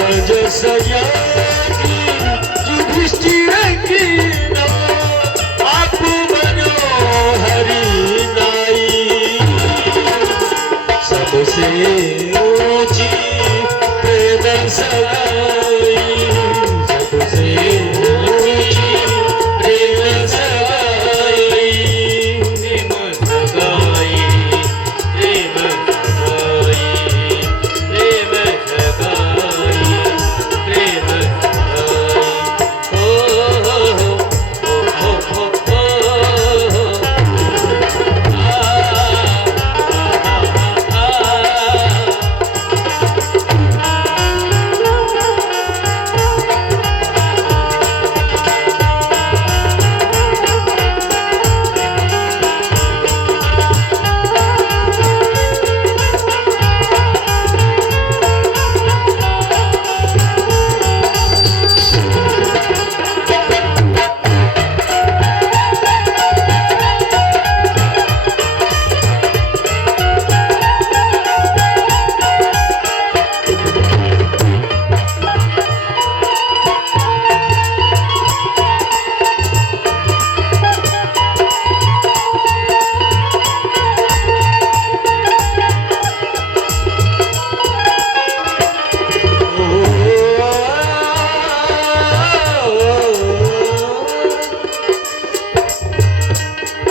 राजसयानी युधिष्ठिर की आप बनो हरि नाई। सबसे ऊंची प्रेम सगाई, सबसे ऊंची प्रेम सगाई, प्रेम सगाई, प्रेम सगाई, प्रेम सगाई, प्रेम सगाई।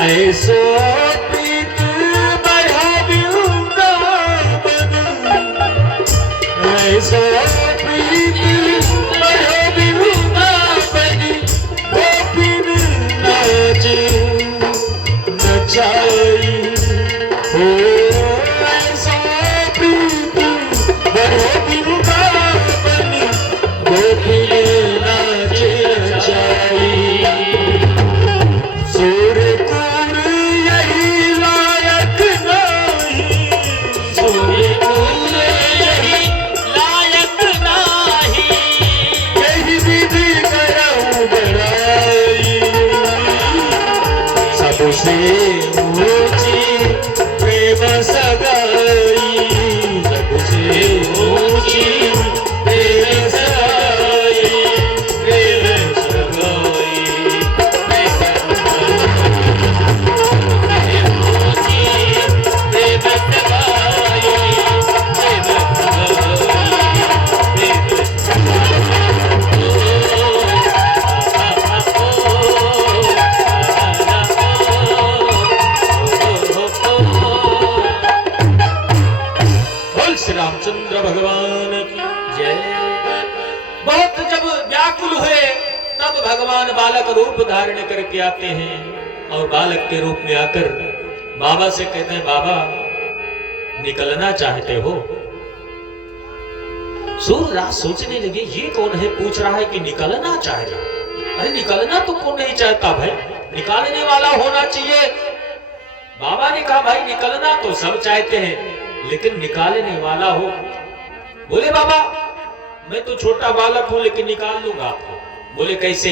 ऐसो प्रीत बढ़ाऊंगा ऐसो प्रीत बढ़ाऊंगा गोपिन नाच नचाई हो। ऐसो प्रीत बढ़ाऊंगा गोपिन नाच नचाई। सबसे ऊंची प्रेम सगाई, सबसे ऊंची प्रेम सगाई, प्रेम सगाई, प्रेम ऊंची प्रेम सगाई, रामचंद्र भगवान की जय। बहुत जब व्याकुल हुए तब भगवान बालक रूप धारण करके आते हैं और बालक के रूप में आकर बाबा से कहते हैं, बाबा निकलना चाहते हो? सूरदास सोचने लगे ये कौन है पूछ रहा है कि निकलना चाहेगा। अरे निकलना तो कौन नहीं चाहता भाई, निकालने वाला होना चाहिए। बाबा ने कहा भाई निकलना तो सब चाहते हैं लेकिन निकालने वाला हो। बोले बाबा मैं तो छोटा बालक हूं लेकिन निकाल लूंगा आपको। बोले कैसे?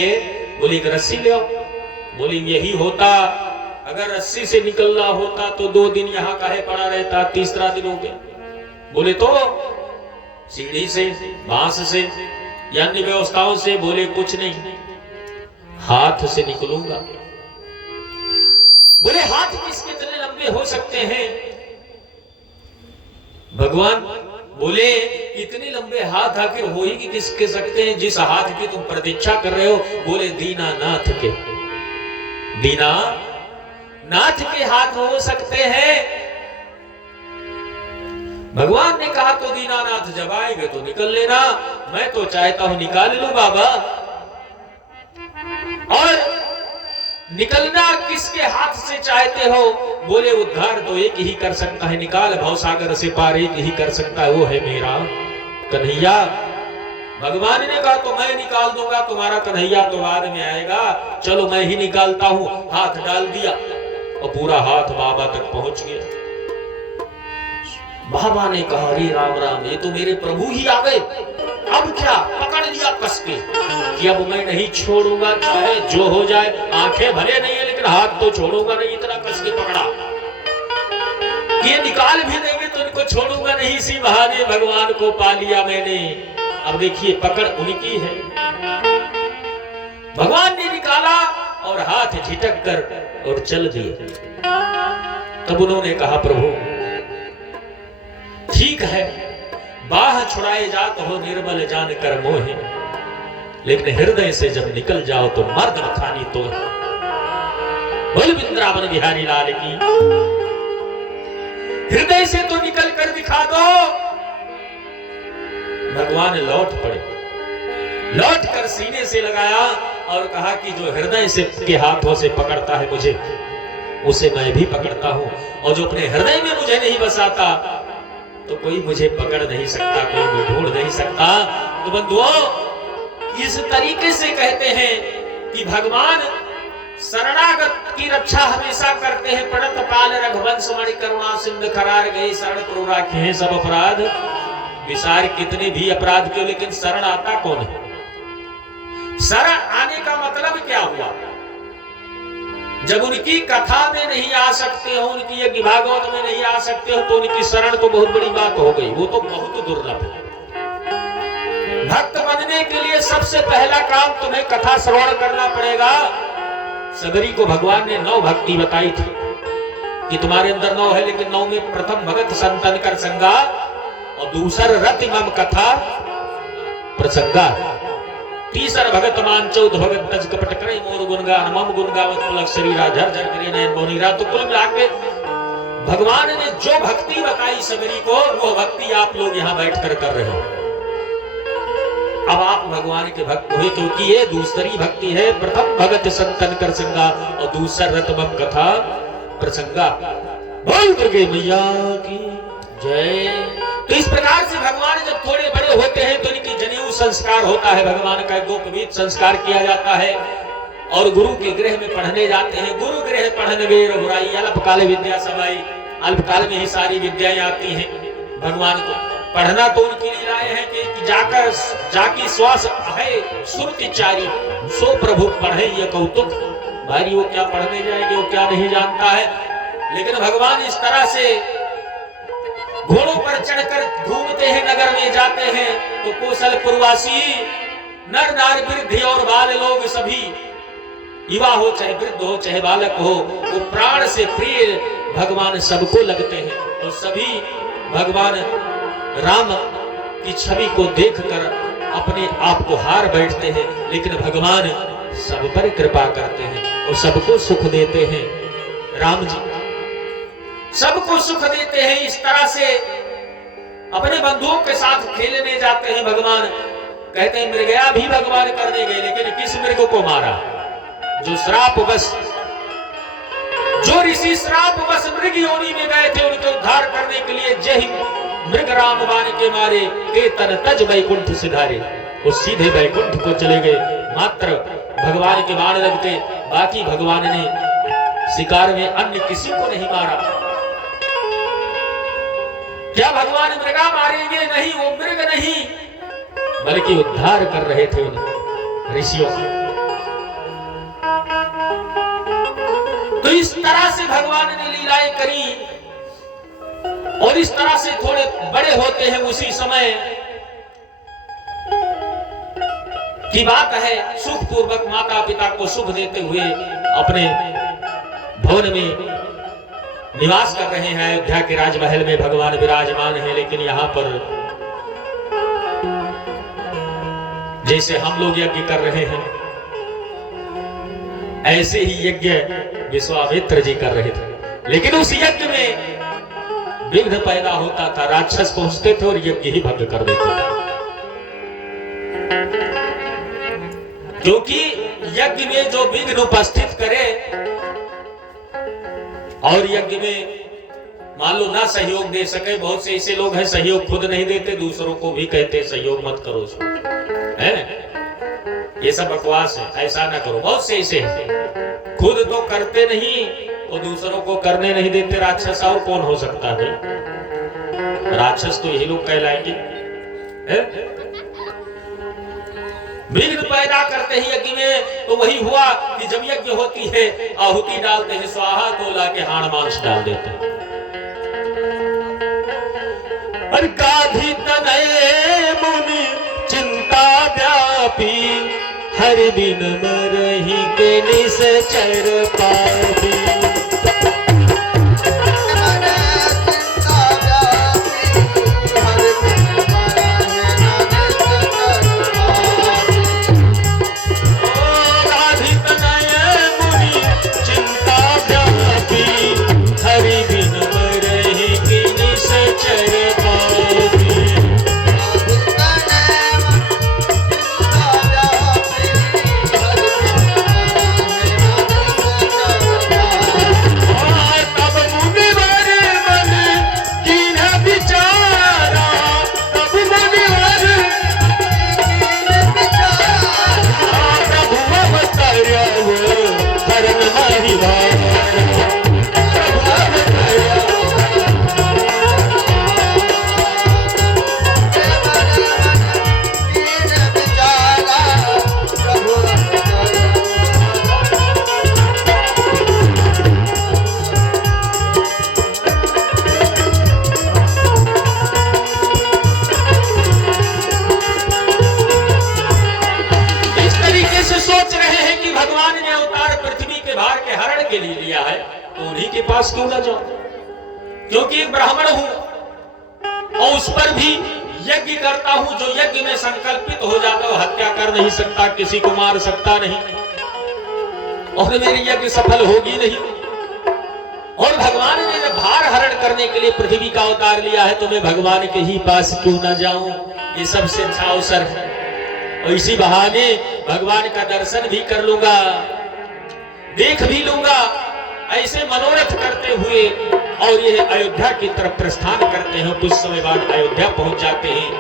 बोले एक रस्सी ले आओ। बोले यही होता, अगर रस्सी से निकलना होता तो 2 दिन यहाँ काहे पड़ा रहता, तीसरा दिन हो गया। बोले तो सीढ़ी से, बांस से या अन्य व्यवस्थाओं से? बोले कुछ नहीं, हाथ से निकलूंगा। बोले हाथ किसके इतने लंबे हो सकते हैं? भगवान बोले इतने लंबे हाथ आखिर हो ही कि किसके सकते हैं जिस हाथ की तुम प्रतीक्षा कर रहे हो? बोले दीनानाथ के, दीनानाथ के हाथ हो सकते हैं। भगवान ने कहा तो दीनानाथ जब आएंगे तो निकल लेना, मैं तो चाहता हूं निकाल लूं बाबा। और निकलना किसके हाथ से चाहते हो? बोले उद्धार तो एक ही कर सकता है, निकाल भवसागर से पार एक ही कर सकता है, वो है मेरा कन्हैया। भगवान ने कहा तो मैं निकाल दूंगा, तुम्हारा कन्हैया तो बाद में आएगा, चलो मैं ही निकालता हूं। हाथ डाल दिया और पूरा हाथ बाबा तक पहुंच गया। बाबा ने कहा अरे राम राम, ये तो मेरे प्रभु ही आ गए। अब क्या? पकड़ लिया कस के कि अब मैं नहीं छोड़ूंगा, चाहे जो हो जाए। आंखें भले नहीं है लेकिन हाथ तो छोड़ूंगा नहीं, इतना कस के पकड़ा। ये निकाल भी देंगे तो इनको छोड़ूंगा नहीं। इसी बहाने भगवान को पा लिया मैंने। अब देखिए पकड़ उनकी है। भगवान ने निकाला और हाथ झिटक कर और चल दिए। तब उन्होंने कहा प्रभु ठीक है, बाह छुड़ाए जात हो निर्मल जान कर मोहे, लेकिन हृदय से जब निकल जाओ तो मर्द बखानी तो है। बोल वृंदावन बिहारी लाल की। हृदय से तो निकल कर दिखा दो। भगवान लौट पड़े, लौट कर सीने से लगाया और कहा कि जो हृदय से के हाथों से पकड़ता है मुझे, उसे मैं भी पकड़ता हूं, और जो अपने हृदय में मुझे नहीं बसाता तो कोई मुझे पकड़ नहीं सकता, कोई मुझे ढूंढ नहीं सकता। तो बंधुओं, इस तरीके से कहते हैं कि भगवान शरणागत की रक्षा हमेशा करते हैं। पड़त पाल रघुवंश मणि करुणा सिंध करार गए, शरण प्रभु राखे हैं सब अपराध विसार। कितने भी अपराध क्यों, लेकिन शरण आता कौन है? शरण आने का मतलब क्या हुआ? जब उनकी कथा में नहीं आ सकते हो, उनकी यज्ञ भागवत में नहीं आ सकते हो, तो उनकी शरण तो बहुत बड़ी बात हो गई, वो तो बहुत दुर्लभ है। भक्त बनने के लिए सबसे पहला काम तुम्हें कथा श्रवण करना पड़ेगा। सबरी को भगवान ने 9 भक्ति बताई थी कि तुम्हारे अंदर 9 है, लेकिन 9 में प्रथम भगत संतन कर संगा, और दूसर रति मम कथा प्रसंगा, तीसर भगत मान, चौथ भगत तज कपट करे मोर गुणगान, मम गुण गावत पुलक शरीरा झर झर करे नयन मोनीरा। तो कुल मिलाके भगवान ने जो भक्ति बताई सबरी को, वो भक्ति आप लोग यहाँ बैठकर कर रहे हो। अब आप भगवान के भक्त हुए, क्योंकि ये दूसरी भक्ति है। प्रथम भगत संतन कर संगा और दूसरा रतमम कथा प्रसंगा। बोल दुर्गे मैया की जय। तो इस प्रकार से भगवान जब थोड़े बड़े होते हैं तो इनकी जनेऊ संस्कार होता है, भगवान का गोपवीत संस्कार किया जाता है, और गुरु के गृह में पढ़ने जाते हैं। गुरु गृह पढ़न गे रघुराई, अल्पकाल विद्या समाई। अल्पकाल में ही सारी विद्याएं आती हैं। भगवान को पढ़ना तो उनकी लीलाएं हैं कि जाकर जाकी श्वास है सुरति चारी, सो प्रभु पढ़े ये कौतुक। भाई वो क्या पढ़ने जाएंगे, वो क्या नहीं जानता है। लेकिन भगवान इस तरह से घोड़ों पर चढ़कर घूमते हैं, नगर में जाते हैं, तो कौशलपुरवासी नर नार वृद्ध और बाल लोग सभी, युवा हो चाहे वृद्ध हो चाहे बालक हो, वो प्राण से प्रिय भगवान सबको लगते हैं। और सभी भगवान राम की छवि को देखकर अपने आप को हार बैठते हैं। लेकिन भगवान सब पर कृपा करते हैं और सबको सुख देते हैं। राम जी सबको सुख देते हैं। इस तरह से अपने बंधुओं के साथ खेलने जाते हैं। भगवान कहते हैं मृगया भी भगवान करने गए, लेकिन किस मृग को मारा? जो श्राप बस, जो ऋषि श्राप बस मृग योनि में गए थे, उनके उद्धार करने के लिए जय मृग राम बाण के मारे के तन तज वैकुंठ सिधारे। वो सीधे वैकुंठ को चले गए। मात्र भगवान के बाण लगते, बाकी भगवान ने शिकार में अन्य किसी को नहीं मारा। क्या भगवान मृगा मारेंगे? नहीं, वो मृग नहीं, बल्कि उद्धार कर रहे थे उन ऋषियों को। तो इस तरह से भगवान ने लीलाएं करी, और इस तरह से थोड़े बड़े होते हैं। उसी समय की बात है, सुख पूर्वक माता पिता को सुख देते हुए अपने भवन में निवास कर रहे हैं। अयोध्या के राजमहल में भगवान विराजमान है। लेकिन यहाँ पर जैसे हम लोग यज्ञ कर रहे हैं, ऐसे ही यज्ञ विश्वामित्र जी कर रहे थे। लेकिन उस यज्ञ में विघ्न पैदा होता था, राक्षस पहुंचते थे और यज्ञ ही भंग कर देते थे। क्योंकि यज्ञ में जो विघ्न उपस्थित करे, और यज्ञ में मान लो ना सहयोग दे सके, बहुत से ऐसे लोग हैं सहयोग खुद नहीं देते, दूसरों को भी कहते सहयोग मत करो, है ये सब बकवास है, ऐसा ना करो। बहुत से ऐसे हैं खुद तो करते नहीं और दूसरों को करने नहीं देते। राक्षस और कौन हो सकता है? राक्षस तो यही लोग कहलाएंगे। विघ्न पैदा करते हैं यज्ञ में। तो वही हुआ कि जब यज्ञ होती है, आहुति डालते हैं स्वाहा, तो लाके हाड़ मांस डाल देते हैं। मुनि हरि बिन मरहि के निश्चर पाबी। के लिए लिया है तो उन्हीं के पास क्यों ना जाऊं, क्योंकि एक ब्राह्मण हूं और उस पर भी यज्ञ करता हूं। जो यज्ञ में संकल्पित हो जाता है हत्या कर नहीं सकता, किसी को मार सकता नहीं, और मेरी यज्ञ सफल होगी नहीं। और भगवान ने जब भार हरण करने के लिए पृथ्वी का अवतार लिया है तो मैं भगवान के ही पास क्यों ना जाऊं, ये सबसे अच्छा अवसर है। और इसी बहाने भगवान का दर्शन भी कर लूंगा, देख भी लूंगा। ऐसे मनोरथ करते हुए और ये अयोध्या की तरफ प्रस्थान करते हैं। कुछ समय बाद अयोध्या पहुंच जाते हैं।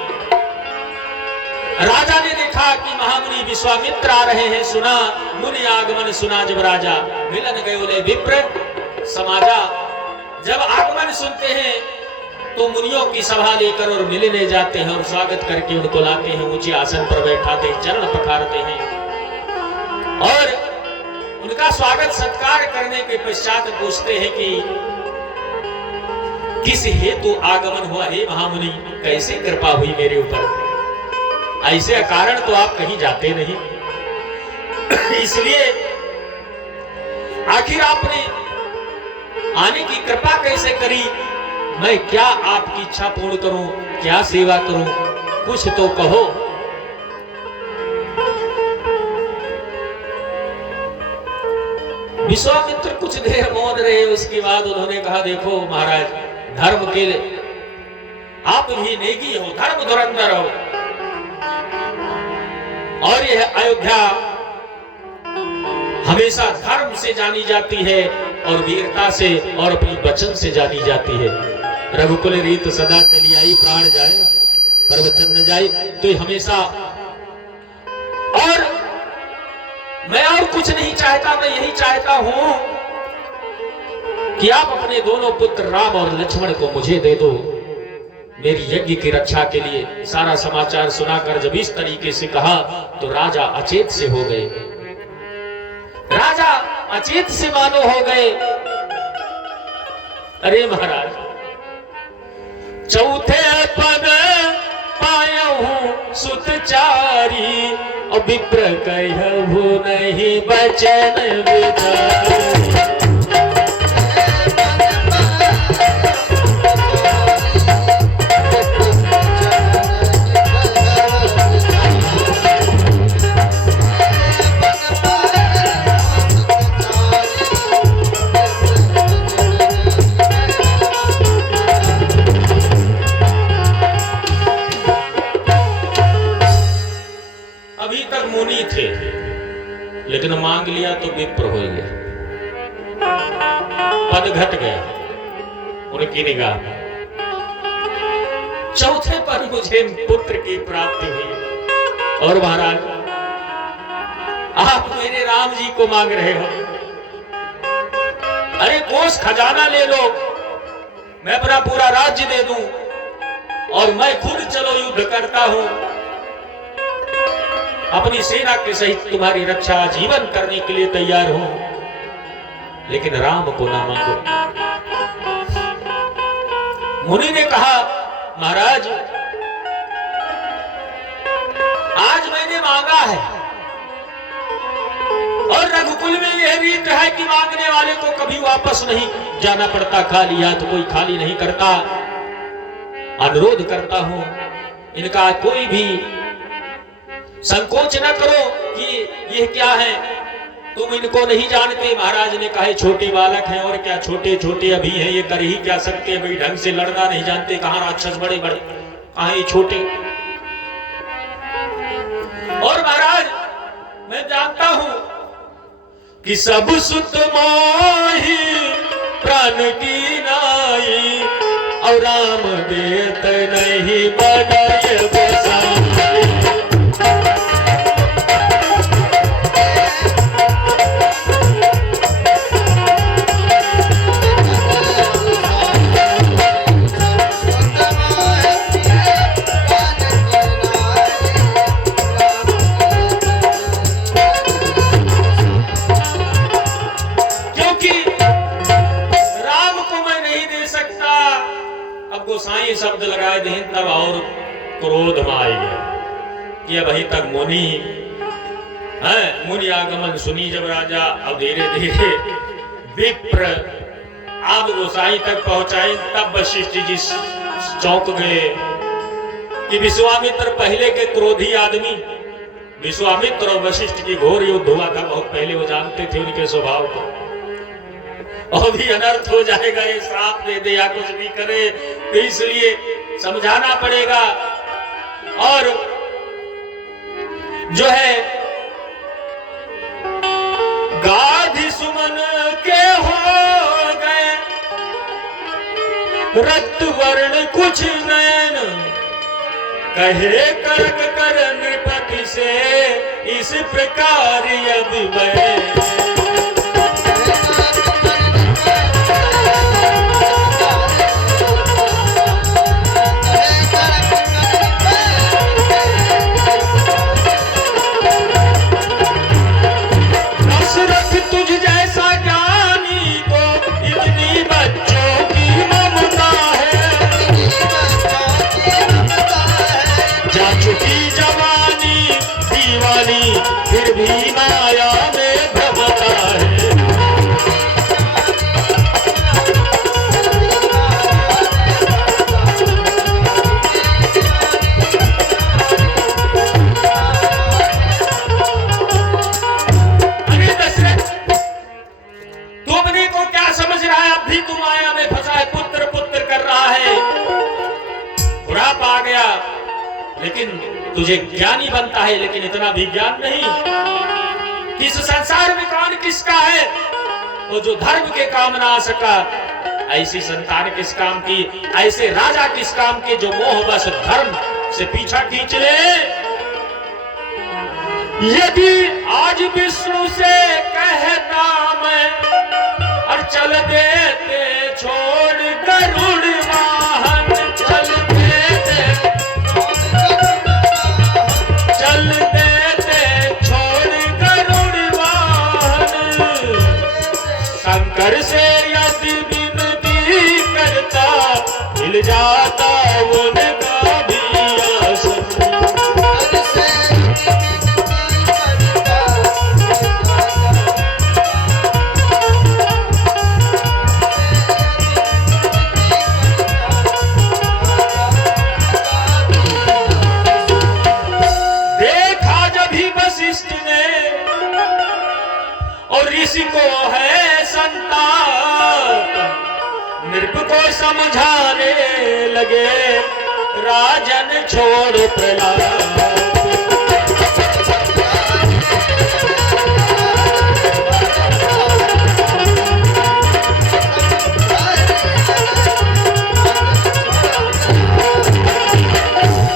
राजा ने देखा कि महामुनि विश्वामित्र आ रहे हैं, सुना मुनि आगमन सुना जब राजा, मिलन गयोले विप्र समाजा। जब आगमन सुनते हैं तो मुनियों की सभा लेकर और मिलने जाते हैं और स्वागत करके उनको लाते हैं, ऊंचे आसन पर बैठाते हैं, चरण पखारते हैं और उनका स्वागत सत्कार करने के पश्चात पूछते हैं कि किस हेतु आगमन हुआ हे महामुनि, कैसे कृपा हुई मेरे ऊपर, ऐसे अकारण तो आप कहीं जाते नहीं, इसलिए आखिर आपने आने की कृपा कैसे करी, मैं क्या आपकी इच्छा पूर्ण करूं, क्या सेवा करूं, कुछ तो कहो। विश्वामित्र कुछ देर मौन रहे, उसके बाद उन्होंने कहा देखो महाराज, धर्म के आप भी नेगी हो, धर्म धुरंधर हो, और यह अयोध्या हमेशा धर्म से जानी जाती है और वीरता से और अपनी वचन से जानी जाती है। रघुकुल रीत सदा चली आई, प्राण जाए पर वचन न जाए, तो हमेशा। और मैं और कुछ नहीं चाहता, मैं यही चाहता हूं कि आप अपने दोनों पुत्र राम और लक्ष्मण को मुझे दे दो मेरी यज्ञ की रक्षा के लिए। सारा समाचार सुनाकर जब इस तरीके से कहा तो राजा अचेत से हो गए, राजा अचेत से मानो हो गए। अरे महाराज, चौथे पद पायहु सुतचारी, और विप्र कहु नहीं बचन विचारी। लेकिन मांग लिया तो विप्र हो गया, पद घट गया उनकी निगाह। चौथे पर मुझे पुत्र की प्राप्ति हुई। और महाराज, आप मेरे राम जी को मांग रहे हो, अरे कोष खजाना ले लो, मैं अपना पूरा राज्य दे दूं और मैं खुद चलो युद्ध करता हूं, अपनी सेना के सहित तुम्हारी रक्षा जीवन करने के लिए तैयार हूं, लेकिन राम को ना मांगो। मुनि ने कहा महाराज, आज मैंने मांगा है कुल में यह रीत है कि मांगने वाले को कभी वापस नहीं जाना पड़ता, खाली हाथ कोई खाली नहीं करता। अनुरोध करता हूं, इनका कोई भी संकोच न करो कि यह क्या है, तुम इनको नहीं जानते। महाराज ने कहा छोटे बालक हैं, और क्या छोटे छोटे अभी हैं, ये कर ही क्या सकते हैं भाई, ढंग से लड़ना नहीं जानते, कहां राक्षस बड़े बड़े, कहां ये छोटे। और महाराज मैं जानता हूं कि सब सुत मोही प्राण की नाई, और राम देत नहीं बनाए गोसाई। गोसाई शब्द लगाए थे तब और क्रोध में आई गया कि अब अभी तक मुनि है, मुनि आगमन सुनी जब राजा, अब धीरे धीरे विप्र अब गोसाई तक पहुंचाए। तब वशिष्ठ जी चौंक गए कि विश्वामित्र पहले के क्रोधी आदमी, विश्वामित्र और वशिष्ठ की घोर युद्ध हुआ था बहुत पहले, वो जानते थे उनके स्वभाव को, और भी अनर्थ हो जाएगा, ये श्राप दे दे या कुछ भी करे, तो इसलिए समझाना पड़ेगा। और जो है गाधी सुमन के हो गए रक्त वर्ण कुछ नैन, कहे करक कर नृपति से इस प्रकार अब मैं। फिर भी माया में भ्रमता है, अरे दशरथ तुमने को क्या समझ रहा है, अब भी तुम माया में फंसा है, पुत्र पुत्र कर रहा है, बुढ़ापा आ गया, लेकिन तुझे ज्ञानी बनता है, लेकिन इतना भी ज्ञान नहीं। इस संसार में कौन किसका है, वो जो धर्म के काम ना आ सका, ऐसी संतान किस काम की, ऐसे राजा किस काम के जो मोह बस धर्म से पीछा खींच ले। यदि आज विष्णु से कहता मैं, और चल देते छोड़ गरुड़ वाहन, चल शंकर से यदि विनती करता, मिल जाता उनका भी आसन। देखा जब ही वशिष्ठ ने और ऋषि को है संताप, नृप को समझाने लगे राजन छोड़ प्रलाप।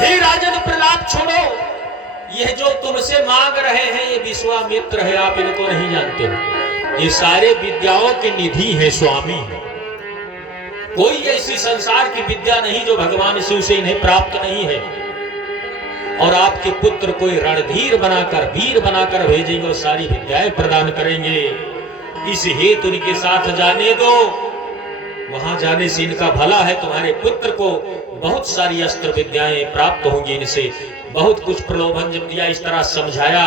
हे राजन प्रलाप छोड़ो, यह जो तुमसे मांग रहे हैं ये विश्वामित्र है, आप इनको नहीं जानते हो, ये सारे विद्याओं के निधि है, स्वामी है। कोई ऐसी संसार की विद्या नहीं जो भगवान शिव से इन्हें प्राप्त नहीं है। और आपके पुत्र कोई रणधीर बनाकर, वीर बनाकर भेजेंगे और सारी विद्याएं प्रदान करेंगे। इस हेतु उनके साथ जाने दो, वहां जाने से इनका भला है। तुम्हारे पुत्र को बहुत सारी अस्त्र विद्याएं प्राप्त होंगी इनसे। बहुत कुछ प्रलोभन जब दिया, इस तरह समझाया,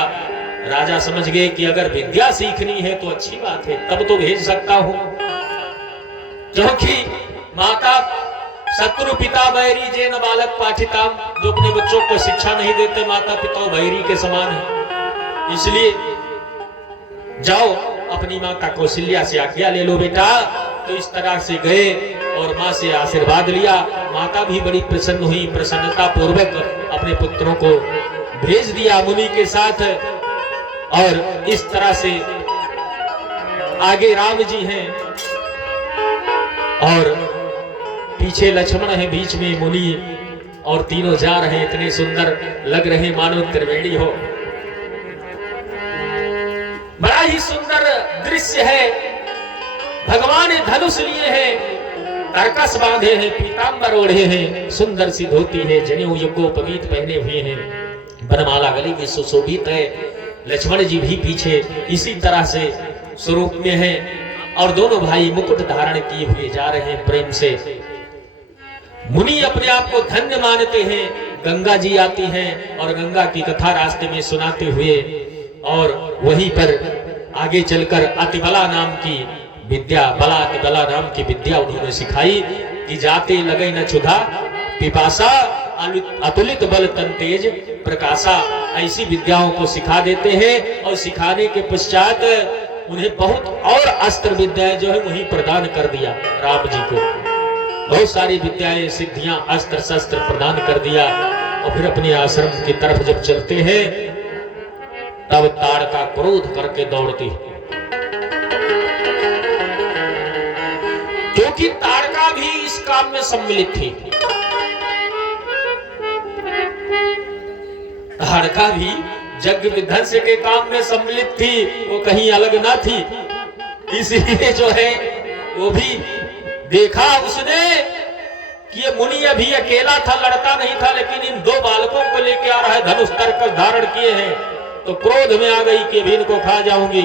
राजा समझ गए कि अगर विद्या सीखनी है तो अच्छी बात है, तब तो भेज सकता हूं, क्योंकि माता शत्रु पिता बैरी जे न बालक पाठिताम, जो अपने बच्चों को शिक्षा नहीं देते माता पिता बैरी के समान है। इसलिए जाओ अपनी माता कौशल्या से आज्ञा ले लो बेटा। तो इस तरह से गए और माँ से आशीर्वाद लिया। माता भी बड़ी प्रसन्न हुई, प्रसन्नता पूर्वक अपने पुत्रों को भेज दिया मुनि के साथ। और इस तरह से आगे राम जी हैं और पीछे लक्ष्मण है, बीच में मुनि, और तीनों जा रहे हैं। इतने सुंदर लग रहे मानो त्रिवेणी हो। बड़ा ही सुंदर दृश्य है। भगवान ने धनुष लिए हैं, तरकस बांधे हैं, पीतांबर ओढ़े हैं, सुंदर सी धोती है, जनेऊ यज्ञोपवीत पहने हुए हैं, बनमाला गले में सुशोभित है। लक्ष्मण जी भी पीछे इसी तरह से स्वरूप में हैं और दोनों भाई मुकुट धारण किए हुए जा रहे हैं प्रेम से। मुनि अपने आप को धन्य मानते हैं। गंगा जी आती हैं और गंगा की कथा रास्ते में सुनाते हुए, और वहीं पर आगे चलकर अतिबला नाम की विद्या, बला अतिबला नाम की विद्या उन्होंने सिखाई कि जाते लगे न क्षुधा पिपासा, अतुलित बल तन तेज प्रकाशा। ऐसी विद्याओं को सिखा देते हैं और सिखाने के पश्चात उन्हें बहुत और अस्त्र विद्याएं जो है वही प्रदान कर दिया। राम जी को बहुत सारी विद्याएं, सिद्धियां, अस्त्र शस्त्र प्रदान कर दिया। और फिर अपने आश्रम की तरफ जब चलते हैं तब ताड़का क्रोध करके दौड़ती, क्योंकि ताड़का भी इस काम में सम्मिलित थी। ताड़का भी यज्ञ विध्वंस के काम में सम्मिलित थी, वो कहीं अलग ना थी। इसलिए जो है वो भी देखा उसने कि ये मुनि अभी अकेला था, लड़ता नहीं था, लेकिन इन दो बालकों को लेके आ रहा है, धनुष तरकस धारण किए हैं, तो क्रोध में आ गई कि भी इनको खा जाऊंगी।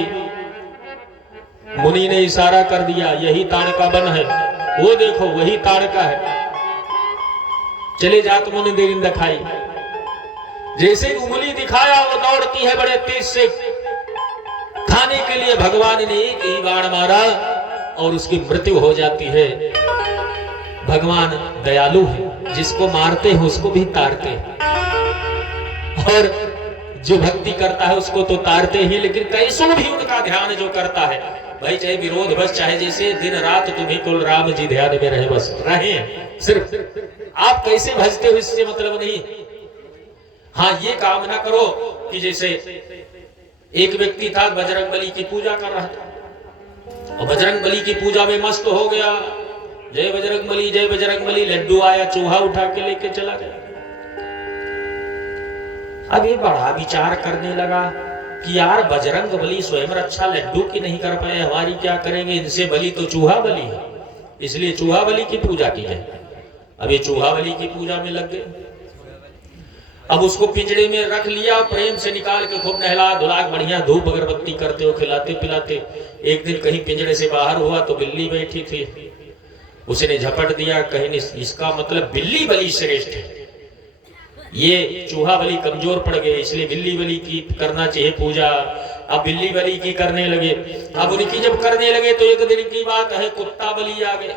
मुनि ने इशारा कर दिया, यही ताड़का बन है, वो देखो वही ताड़का है, चले जा तुम उन्हें देर दिखाई। जैसे उंगली दिखाया वो दौड़ती है बड़े तेज से खाने के लिए। भगवान ने एक ही बाण मारा और उसकी मृत्यु हो जाती है। भगवान दयालु है, जिसको मारते हैं उसको भी तारते हैं, और जो भक्ति करता है उसको तो तारते ही, लेकिन कैसों भी उनका ध्यान जो करता है, भाई चाहे विरोध बस, चाहे जैसे दिन रात तुम्हें कुल राम जी ध्यान में रहे, बस रहे। सिर्फ आप कैसे भजते हो इससे मतलब नहीं। हाँ, ये काम ना करो कि जैसे एक व्यक्ति था बजरंगबली की पूजा कर रहा था और बजरंगबली की पूजा में मस्त हो गया, जय बजरंगबली जय बजरंगबली, लड्डू आया चूहा उठा के लेके चला गया। अब ये बड़ा विचार करने लगा कि यार बजरंगबली स्वयं रक्षा लड्डू की नहीं कर पाए, हमारी क्या करेंगे, इनसे बली तो चूहा बली है, इसलिए चूहा बली की पूजा की जाए। अब ये चूहा बली की पूजा में लग गए। अब उसको पिंजड़े में रख लिया, प्रेम से निकाल के खूब नहला धुला, बढ़िया धूप अगरबत्ती करते हो, खिलाते पिलाते। एक दिन कहीं पिंजड़े से बाहर हुआ तो बिल्ली बैठी थी, उसने झपट दिया। कहीं इसका मतलब बिल्ली बली श्रेष्ठ है, ये चूहा बली कमजोर पड़ गए, इसलिए बिल्ली बली की करना चाहिए पूजा। अब बिल्ली बली की करने लगे। अब उनकी जब करने लगे तो एक दिन की बात है, कुत्ता बली आ गए।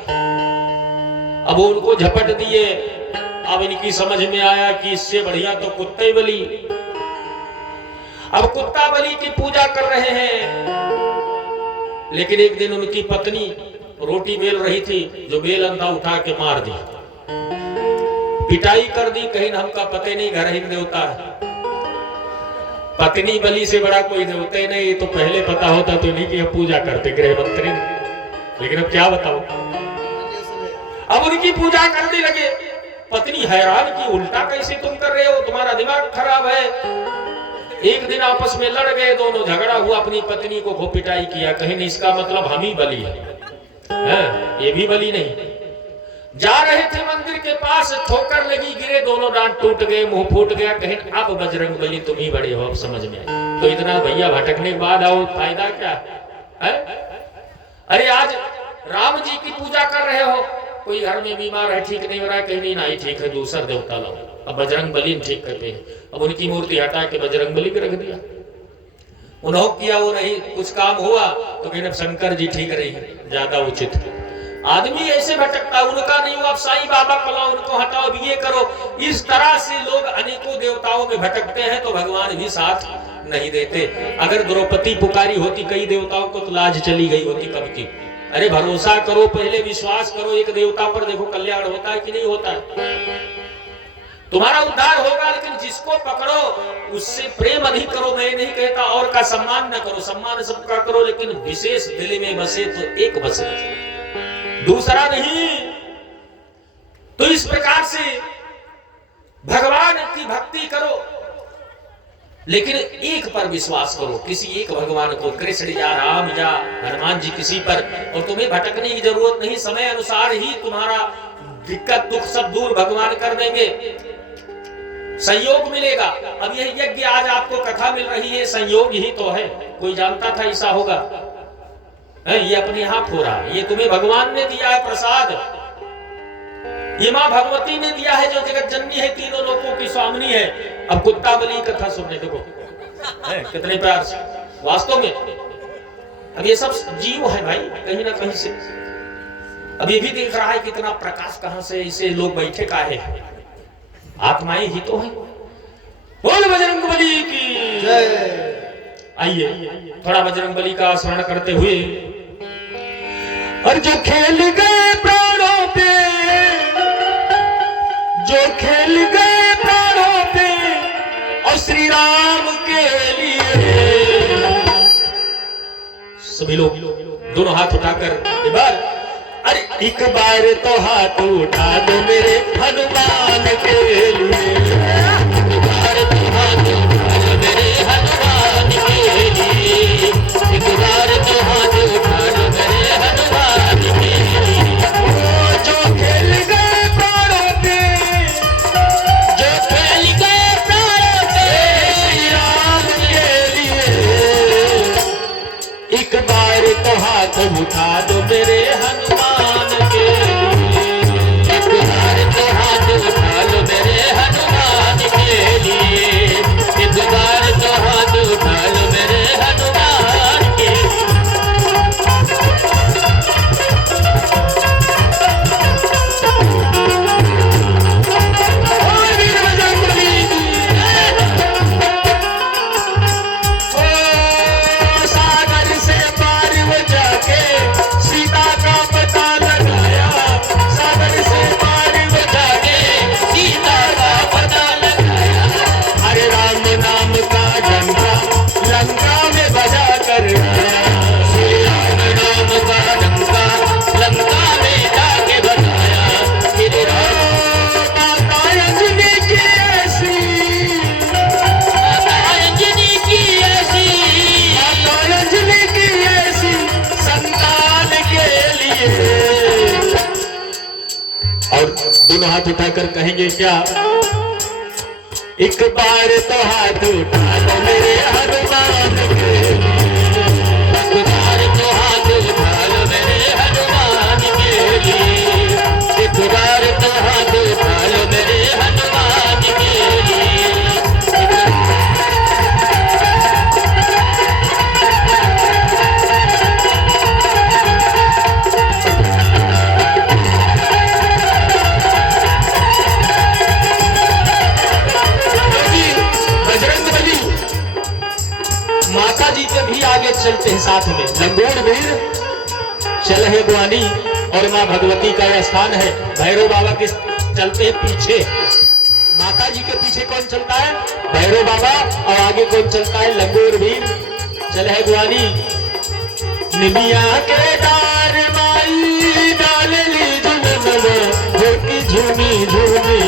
अब उनको झपट दिए। अब इनकी समझ में आया कि इससे बढ़िया तो कुत्ते बली। अब कुत्ता बली की पूजा कर रहे हैं, लेकिन एक दिन उनकी पत्नी रोटी बेल रही थी, जो बेलन था उठा के मार दी, पिटाई कर दी। कहीं हमका पते नहीं, घर ही देवता है, पत्नी बलि से बड़ा कोई देवता ही नहीं। तो पहले पता होता तो नहीं कि हम पूजा करते गृह मंत्री, लेकिन अब क्या बताओ। अब उनकी पूजा करने लगे। पत्नी हैरान की, उल्टा कैसे तुम कर रहे हो, तुम्हारा दिमाग खराब है। एक दिन आपस में लड़ गए दोनों, झगड़ा हुआ, अपनी पत्नी को खूब पिटाई किया। कहीं नहीं इसका मतलब हम ही बली है, ये भी बली नहीं। जा रहे थे मंदिर के पास, ठोकर लगी, गिरे, दोनों दांत टूट गए, मुंह फूट गया। कहीं अब बजरंग बली तुम ही बड़े हो, अब समझ में आए। तो इतना भैया भटकने के बाद आओ, फायदा क्या है? अरे आज राम जी की पूजा कर रहे हो, कोई घर में बीमार है, ठीक नहीं हो रहा है, कहीं नहीं, नहीं ठीक है, दूसरा देवता लाओ। अब बजरंग बली ठीक करते हैं। अब उनकी मूर्ति हटा के बजरंग बली को रख दिया। उन्होंने किया वो नहीं, कुछ काम हुआ तो कहने अब शंकर जी ठीक रही है, ज्यादा उचित। आदमी ऐसे भटकता, उनका नहीं हुआ, अब साईं बाबा को लाओ, उनको हटाओ, अब ये करो। इस तरह से लोग अनेकों देवताओं में भटकते हैं तो भगवान भी साथ नहीं देते। अगर द्रौपदी पुकारी होती कई देवताओं को तो लाज चली गई होती कब की। अरे भरोसा करो, पहले विश्वास करो एक देवता पर, देखो कल्याण होता है कि नहीं होता है। तुम्हारा उद्धार होगा, लेकिन जिसको पकड़ो उससे प्रेम अधिक करो। मैं नहीं कहता और का सम्मान न करो, सम्मान सबका करो, लेकिन विशेष दिल में बसे तो एक बसे, दूसरा नहीं। तो इस प्रकार से भगवान की भक्ति करो, लेकिन एक पर विश्वास करो, किसी एक भगवान को, कृष्ण या राम या हनुमान जी, किसी पर। और तुम्हें भटकने की जरूरत नहीं, समय अनुसार ही तुम्हारा दिक्कत दुख सब दूर भगवान कर देंगे, संयोग मिलेगा। अब यह यज्ञ आज आपको कथा मिल रही है, संयोग ही तो है। कोई जानता था ऐसा होगा? ये अपने हाथ हो रहा है, ये तुम्हें भगवान ने दिया है प्रसाद, ये माँ भगवती ने दिया है जो जगत जननी है, तीनों लोकों की स्वामिनी है। अब कुत्ता बलि कथा सुनने देखो कितने प्यार से, वास्तव में अब ये सब जीव है भाई, कहीं ना कहीं से। अब ये भी देख रहा है कितना प्रकाश कहां से, इसे लोग बैठे का है, आत्माएं ही तो है। बोल बजरंग बली की जय। आइए थोड़ा बजरंग बली का स्मरण करते हुए, और जो खेल गए प्राणों पे, जो खेल गए प्राणों पे और श्री राम के लिए। सभी लोग दोनों हाथ उठाकर एक बार, अरे एक बार तो हाथ उठा दो मेरे हनुमान के लिए, एक बार तो हाथ उठा दो मेरे हनुमान के लिए, एक बार तो हाथ उठा दो मेरे हनुमान के लिए। वो जो खेल गए प्राणों पे, जो खेल गए प्राणों पे श्री राम के लिए, एक बार तो हाथ उठा दो मेरे हनुमान के लिए, एक बार तो हाथ उठा लो मेरे हनुमान के लिए, एक बार तो हाथ उठा लो मेरे हनुमान के लिए। सागर से पार वो जाके सीता का पता लगाया, सागर से पार वो जाके सीता का पता लगाया। अरे राम नाम का डंका लंका में बजा कर आया, श्री राम नाम का डंका लंका में जाके बजाया। श्री राम माता अंजनी की ऐसी, माता अंजनी की ऐसी, माता अंजनी की ऐसी संतान के लिए। और दोनों हाथ उठाकर कहेंगे क्या? एक बार तो हाथ उठा लो मेरे हनुमान के लिए, एक बार तो हाथ उठा लो मेरे हनुमान के लिए, एक बार तो हाथ उठा लो मेरे हनुमान के लिए। बजरंग बली माता जी के भी आगे चलते हैं साथ में, लंगोट वीर चल है गुआनी, और माँ भगवती का यह स्थान है। भैरव बाबा के चलते हैं पीछे, माता जी के पीछे कौन चलता है? भैरव बाबा, और आगे कौन चलता है? लंगोट वीर चल है गुआनी। निबिया के डार माई डाल ली झुलमलो, झोंकी झूमी झूमी,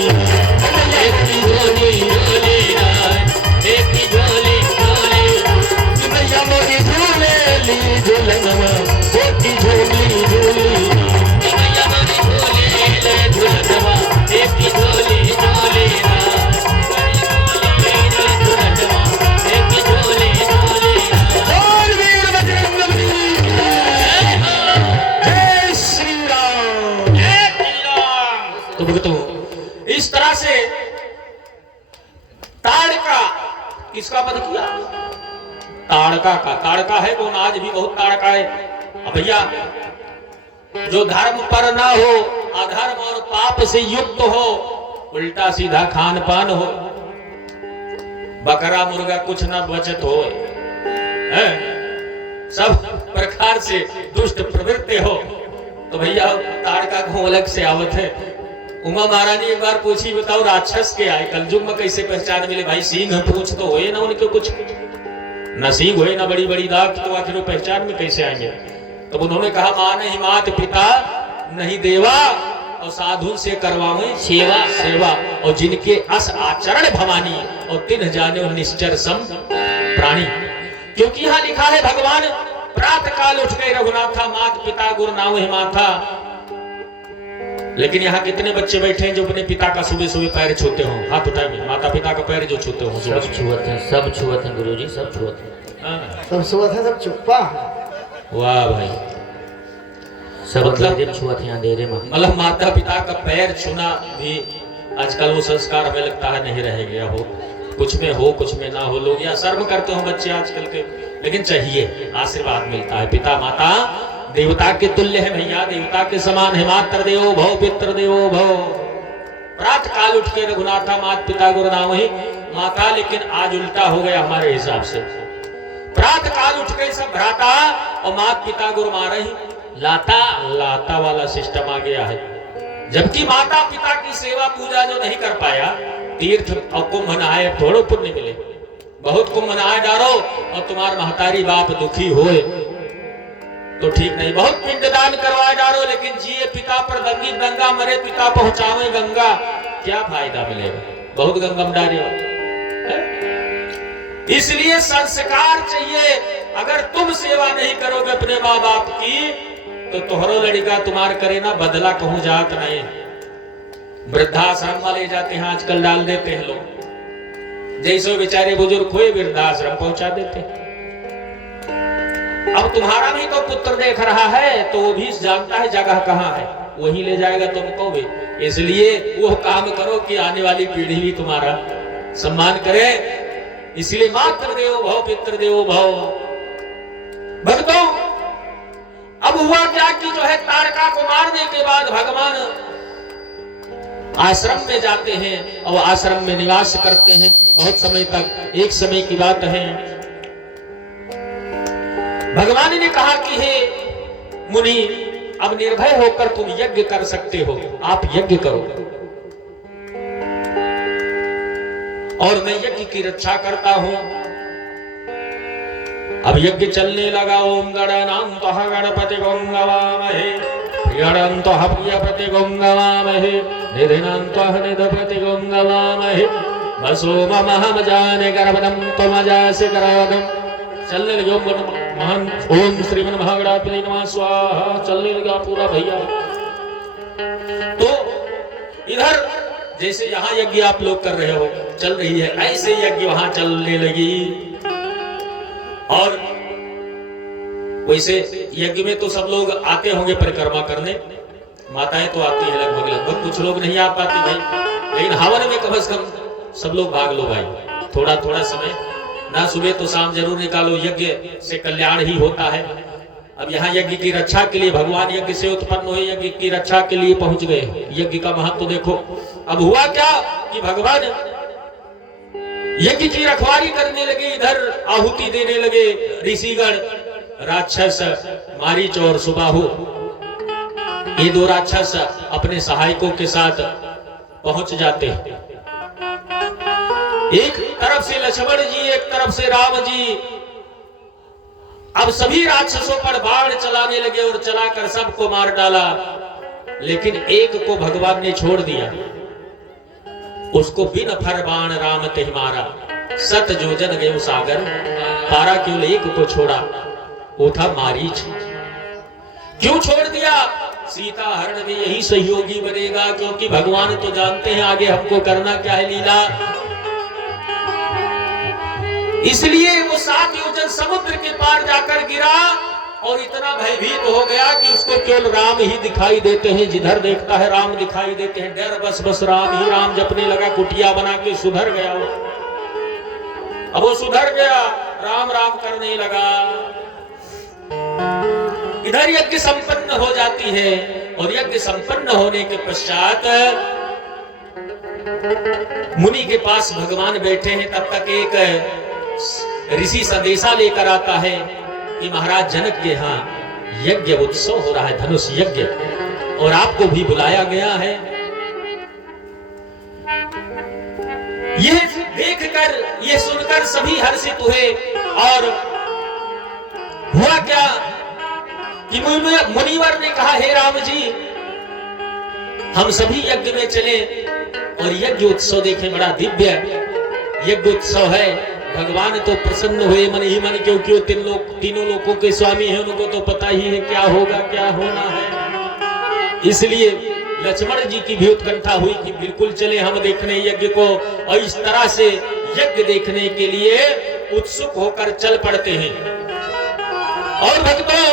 एक की झोली झोली एक की झोली झोली, मैया मोरी झूले ली झुलनवा, एक की झोली झोली, मैया मोरी झूले ले झुलनवा, एक की झोली झोली एक की झोली झोली। बोल वीर बजरंग बली, जय श्री राम, जय श्री राम। तो भक्तों इस तरह से ताड़ का किसका वध किया? ताड़का का। ताड़का है कौन? आज भी बहुत ताड़का है। अब भैया जो धर्म पर ना हो, अधर्म और पाप से युक्त हो, उल्टा सीधा खान पान हो, बकरा मुर्गा कुछ ना बचत हो, सब प्रकार से दुष्ट प्रवृत्ति हो, तो भैया ताड़का को अलग से आवत है। उमा महारानी एक बार पूछी, बताओ राक्षस के आए कलयुग में कैसे पहचान मिले? भाई सींग पूछ तो होए ना उनके, कुछ न सींग होए ना बड़ी बड़ी दाग, तो आखिर पहचान में कैसे आएंगे? तो उन्होंने कहा, मां नहीं मात पिता नहीं देवा, और साधु से करवावे सेवा, और जिनके अस आचरण भवानी, और तिन्ह जाने निश्चर सम प्राणी। क्योंकि यहाँ लिखा है भगवान प्रातः काल उठ गए रघुनाथा, मात पिता गुरु नाम है माथा। लेकिन यहाँ कितने बच्चे बैठे हैं जो अपने पिता का सुबह सुबह पैर छूते हो? हाथ उठाएंगे। माता पिता का पैर जो छूते हो? सब छुअत हैं, सब छुअत हैं गुरुजी, सब छुअत हैं, सब छुअत है, सब चुप्पा। वाह भाई, सब मतलब छुअत हैं अंधेरे में। मतलब माता पिता का पैर छूना भी आजकल वो संस्कार हमें लगता है नहीं रह गया हो। कुछ में हो कुछ में ना हो, लोग या शर्म करते हो बच्चे आजकल के, लेकिन चाहिए, आशीर्वाद मिलता है। पिता माता देवता के तुल्य है भैया, देवता के समान है। मातृ देवो भव पितृ देवो भव। प्रातः काल उठ के रघुनाथा मात पिता गुरु नाम ही माता, लेकिन आज उल्टा हो गया हमारे हिसाब से। प्रातः काल उठ के सब भ्राता और मात पिता गुरु मारे ही लाता, लाता वाला सिस्टम आ गया है। जबकि माता पिता की सेवा पूजा जो नहीं कर पाया, तीर्थ और कुंभ नहाए थोड़ो पुण्य मिले। बहुत कुंभ नहाए डारो और तुम्हार महतारी बाप दुखी होए तो ठीक नहीं। बहुत पिंडदान करवाए डारो, लेकिन जिए पिता पर दंगा, मरे पिता पहुंचावे गंगा, क्या फायदा मिलेगा? बहुत गंगम डारे। इसलिए संस्कार चाहिए। अगर तुम सेवा नहीं करोगे अपने माँ बाप की, तो तोहरो लड़का तुम्हार करे ना, बदला कहूं जात नहीं। वृद्धाश्रम में ले जाते हैं आजकल, डाल देते हैं लोग। जैसे बेचारे बुजुर्ग हुए वृद्धाश्रम पहुंचा देते हैं। अब तुम्हारा भी तो पुत्र देख रहा है, तो वो भी जानता है जगह कहाँ है, वही ले जाएगा तुमको भी। इसलिए वो काम करो कि आने वाली पीढ़ी भी तुम्हारा सम्मान करे। इसलिए मातृ देवो भव पितृ देवो भव। भक्तों, अब हुआ क्या कि जो है ताड़का को मारने के बाद भगवान आश्रम में जाते हैं और आश्रम में निवास करते हैं बहुत समय तक। एक समय की बात है, भगवान ने कहा कि हे मुनि, अब निर्भय होकर तुम यज्ञ कर सकते हो, आप यज्ञ करो और मैं यज्ञ की रक्षा करता हूं। अब यज्ञ चलने लगा। ओम गणानान्त्वा गणपति गंगवामहे, गणन्त्वा प्रियपति गंगवामहे, निधिनान्त्वा निधपति गंगवामहे, वसो मम जाने गर्भदम त्वमजासि गर्भदम। चलने लगे ओम श्रीमन महागणाधिपति नमः स्वाहा, चलने लगा पूरा भैया। तो इधर जैसे यहाँ यज्ञ आप लोग कर रहे हो, चल रही है, ऐसे यज्ञ वहां चलने लगी। और वैसे यज्ञ में तो सब लोग आते होंगे परिक्रमा करने, माताएं तो आती है लगभग लगभग, कुछ लोग नहीं आ पाती भाई, लेकिन हवन में कम से कम सब लोग भाग लो भाई। थोड़ा थोड़ा समय ना, सुबह तो शाम जरूर निकालो, यज्ञ से कल्याण ही होता है। अब यहाँ यज्ञ की रक्षा के लिए भगवान यज्ञ से उत्पन्न हुए, यज्ञ की रक्षा के लिए पहुंच गए। यज्ञ का महत्व तो देखो। अब हुआ क्या कि भगवान यज्ञ की रखवाली करने लगे, इधर आहुति देने लगे ऋषिगण, राक्षस मारीच और सुबाहु, ये दो राक्षस अपने सहायकों के साथ पहुंच जाते हैं। एक तरफ से लक्ष्मण जी, एक तरफ से राम जी। अब सभी राक्षसों पर बाण चलाने लगे और चलाकर सबको मार डाला, लेकिन एक को भगवान ने छोड़ दिया। उसको बिन फर बाण राम ते मारा, सत जोजन गयो सागर पारा, केवल एक को छोड़ा, वो था मारीच। क्यों छोड़ दिया? सीता हरण में यही सहयोगी बनेगा, क्योंकि भगवान तो जानते हैं आगे हमको करना क्या है लीला। इसलिए वो 7 योजन समुद्र के पार जाकर गिरा और इतना भयभीत हो गया कि उसको केवल राम ही दिखाई देते हैं। जिधर देखता है राम दिखाई देते हैं। डर बस बस राम ही राम जपने लगा, कुटिया बना के सुधर गया वो। अब वो सुधर गया राम राम करने लगा। इधर यज्ञ संपन्न हो जाती है और यज्ञ संपन्न होने के पश्चात मुनि के पास भगवान बैठे हैं। तब तक एक ऋषि संदेशा लेकर आता है कि महाराज जनक के यहाँ यज्ञ उत्सव हो रहा है, धनुष यज्ञ, और आपको भी बुलाया गया है। ये देखकर, ये सुनकर सभी हर्षित हुए। और हुआ क्या कि मुनिवर ने कहा, हे राम जी, हम सभी यज्ञ में चले और यज्ञ उत्सव देखें, बड़ा दिव्य यज्ञ उत्सव है। भगवान तो प्रसन्न हुए मन ही मन, क्योंकि तीनों लोकों के स्वामी हैं, उनको तो पता ही है क्या होगा, क्या होना है। इसलिए लक्ष्मण जी की भी उत्कंठा हुई कि बिल्कुल चले हम देखने यज्ञ को, और इस तरह से यज्ञ देखने के लिए उत्सुक होकर चल पड़ते हैं। और भक्तों,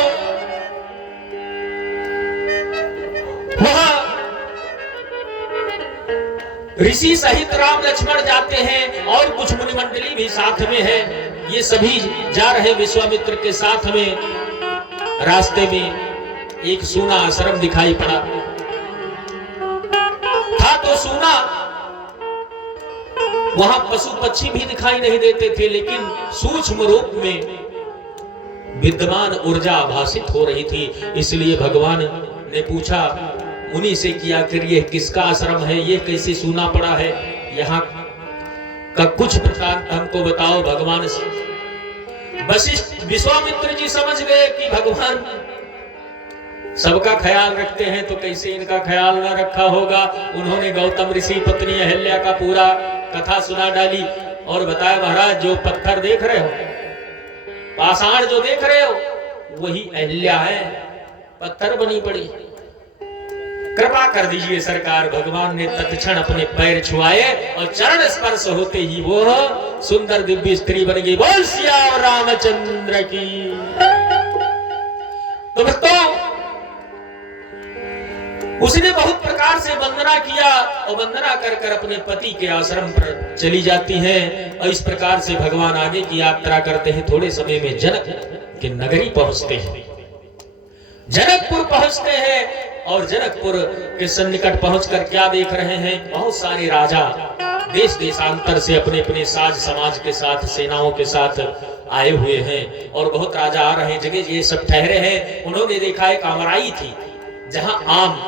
वहां ऋषि सहित राम लक्ष्मण जाते हैं और कुछ मुनि मंडली भी साथ में है। ये सभी जा रहे विश्वामित्र के साथ में। रास्ते में एक सूना आश्रम दिखाई पड़ा। था तो सूना, वहां पशु पक्षी भी दिखाई नहीं देते थे, लेकिन सूक्ष्म रूप में विद्यमान ऊर्जा आभासित हो रही थी। इसलिए भगवान ने पूछा मुनि से कि आखिर ये किसका आश्रम है, ये कैसे सूना पड़ा है, यहाँ का कुछ वृत्तांत हमको बताओ। भगवान वशिष्ठ विश्वामित्र जी समझ गए कि भगवान सबका ख्याल रखते हैं, तो कैसे इनका ख्याल न रखा होगा। उन्होंने गौतम ऋषि पत्नी अहल्या का पूरा कथा सुना डाली और बताया, महाराज जो पत्थर देख रहे हो, पाषाण जो देख रहे हो, वही अहल्या है, पत्थर बनी पड़ी। कृपा कर दीजिए सरकार। भगवान ने तत्क्षण अपने पैर छुआए और चरण स्पर्श होते ही वो सुंदर दिव्य स्त्री बन गई। बोल सिया रामचंद्र की। तो भक्तों, उसने बहुत प्रकार से वंदना किया और वंदना कर कर अपने पति के आश्रम पर चली जाती है। और इस प्रकार से भगवान आगे की यात्रा करते हैं। थोड़े समय में जनक के नगरी पहुंचते हैं, जनकपुर पहुंचते हैं। और जनकपुर के सन्निकट पहुंचकर क्या देख रहे हैं, बहुत सारे राजा देश देशांतर से अपने अपने साज समाज के साथ, सेनाओं के साथ आए हुए हैं। और बहुत राजा आ रहे हैं, जगह ये सब ठहरे हैं। उन्होंने देखा एक अमराई थी जहां आम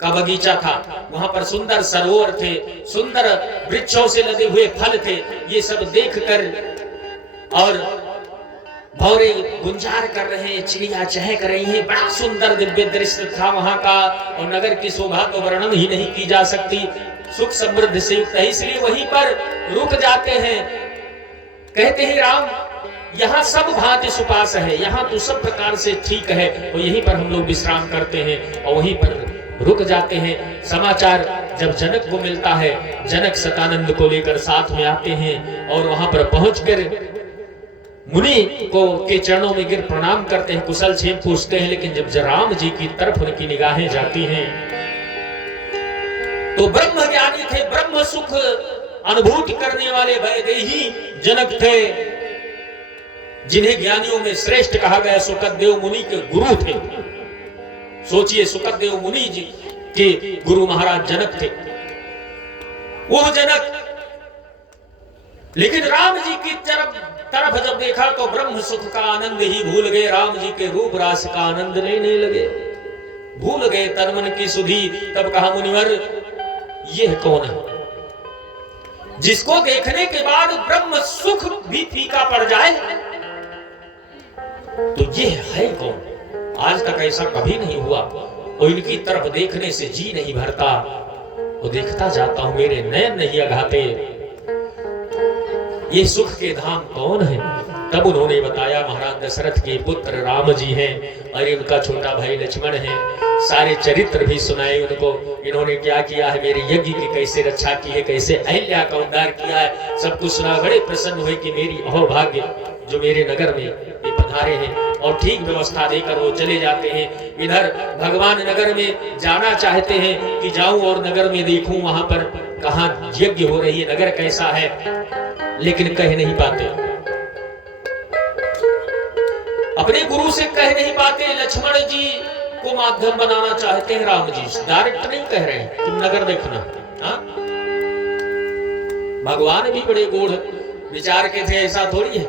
का बगीचा था, वहां पर सुंदर सरोवर थे, सुंदर वृक्षों से लदे हुए फल थे। ये सब देखकर और भौरे गुंजार कर रहे हैं, चिड़िया चहक रही हैं। बड़ा सुंदर दिव्य दृश्य था वहां का। और नगर की शोभा तो वर्णन ही नहीं की जा सकती, सुख समृद्धि से युक्त है। इसलिए वहीं पर रुक जाते हैं। कहते हैं राम, यहाँ सब भांति सुपास है, यहाँ तो सब प्रकार से ठीक है, और यहीं पर हम लोग विश्राम करते हैं और वहीं पर रुक जाते हैं। समाचार जब जनक को मिलता है, जनक सतानंद को लेकर साथ में आते हैं और वहां पर पहुंचकर मुनि को के चरणों में गिर प्रणाम करते हैं, कुशल क्षेम पूछते हैं। लेकिन जब राम जी की तरफ उनकी निगाहें जाती हैं तो ब्रह्म ज्ञानी थे, ब्रह्म सुख अनुभूति करने वाले वैदेही जनक थे, जिन्हें ज्ञानियों में श्रेष्ठ कहा गया। सुखदेव मुनि के गुरु थे। सोचिए, सुखदेव मुनि जी के गुरु महाराज जनक थे, वो जनक। लेकिन राम जी की तरफ जब देखा तो ब्रह्म सुख का आनंद ही भूल गए, राम जी के रूप रास का आनंद लेने लगे, भूल गए तन मन की सुधि। तब कहा, मुनिवर यह कौन है जिसको देखने के बाद ब्रह्म सुख भी फीका पड़ जाए? तो ये है कौन? आज तक ऐसा कभी नहीं हुआ और इनकी तरफ देखने से जी नहीं भरता। वो देखता जाता हूं, मेरे नयन नहीं अघाते, ये सुख के धाम कौन है? तब उन्होंने बताया, महाराज दशरथ के पुत्र राम जी हैं और इनका छोटा भाई लक्ष्मण है। सारे चरित्र भी सुनाए उनको, इन्होंने क्या किया है, मेरे यज्ञ की कैसे रक्षा की है, कैसे अहल्या का उद्धार किया है, सब कुछ सुना। बड़े प्रसन्न हुए कि मेरी अहोभाग्य जो मेरे नगर में ये पधारे हैं। और ठीक व्यवस्था देकर वो चले जाते हैं। इधर भगवान नगर में जाना चाहते हैं कि जाऊं और नगर में देखूं वहां पर कहाँ यज्ञ हो रही है, नगर कैसा है, लेकिन कह नहीं पाते। अपने गुरु से कह नहीं पाते, लक्ष्मण जी को माध्यम बनाना चाहते हैं राम जी, डायरेक्ट नहीं कह रहे हैं तुम नगर देखना। हाँ? भगवान भी बड़े गूढ़ विचार के थे, ऐसा थोड़ी है।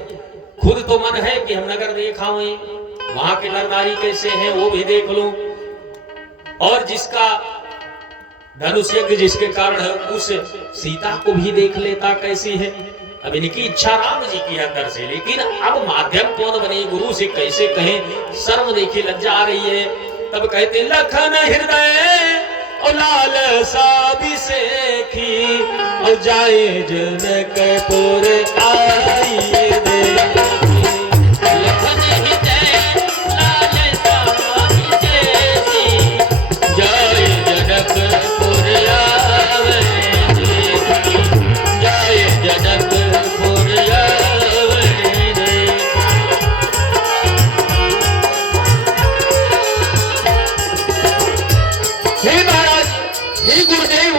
खुद तो मन है कि हम नगर देख आए, वहां के नर नारी कैसे हैं वो भी देख लूं, और जिसका धनुष यज्ञ जिसके कारण है उस सीता को भी देख लेता कैसी है। अब इनकी इच्छा राम जी की अंदर से, लेकिन अब माध्यम कौन बने, गुरु से कैसे कहें, शर्म देखी लज्जा आ रही है। तब कहते लखन हृदय और लाल साबी सेखी और जाए जनकपुर आइए लखन हृदय लाल साबी सेखी, जाए जनकपुर आवे देखी, जाए जनकपुर आवे देखी। हे महाराज, हे गुरुदेव,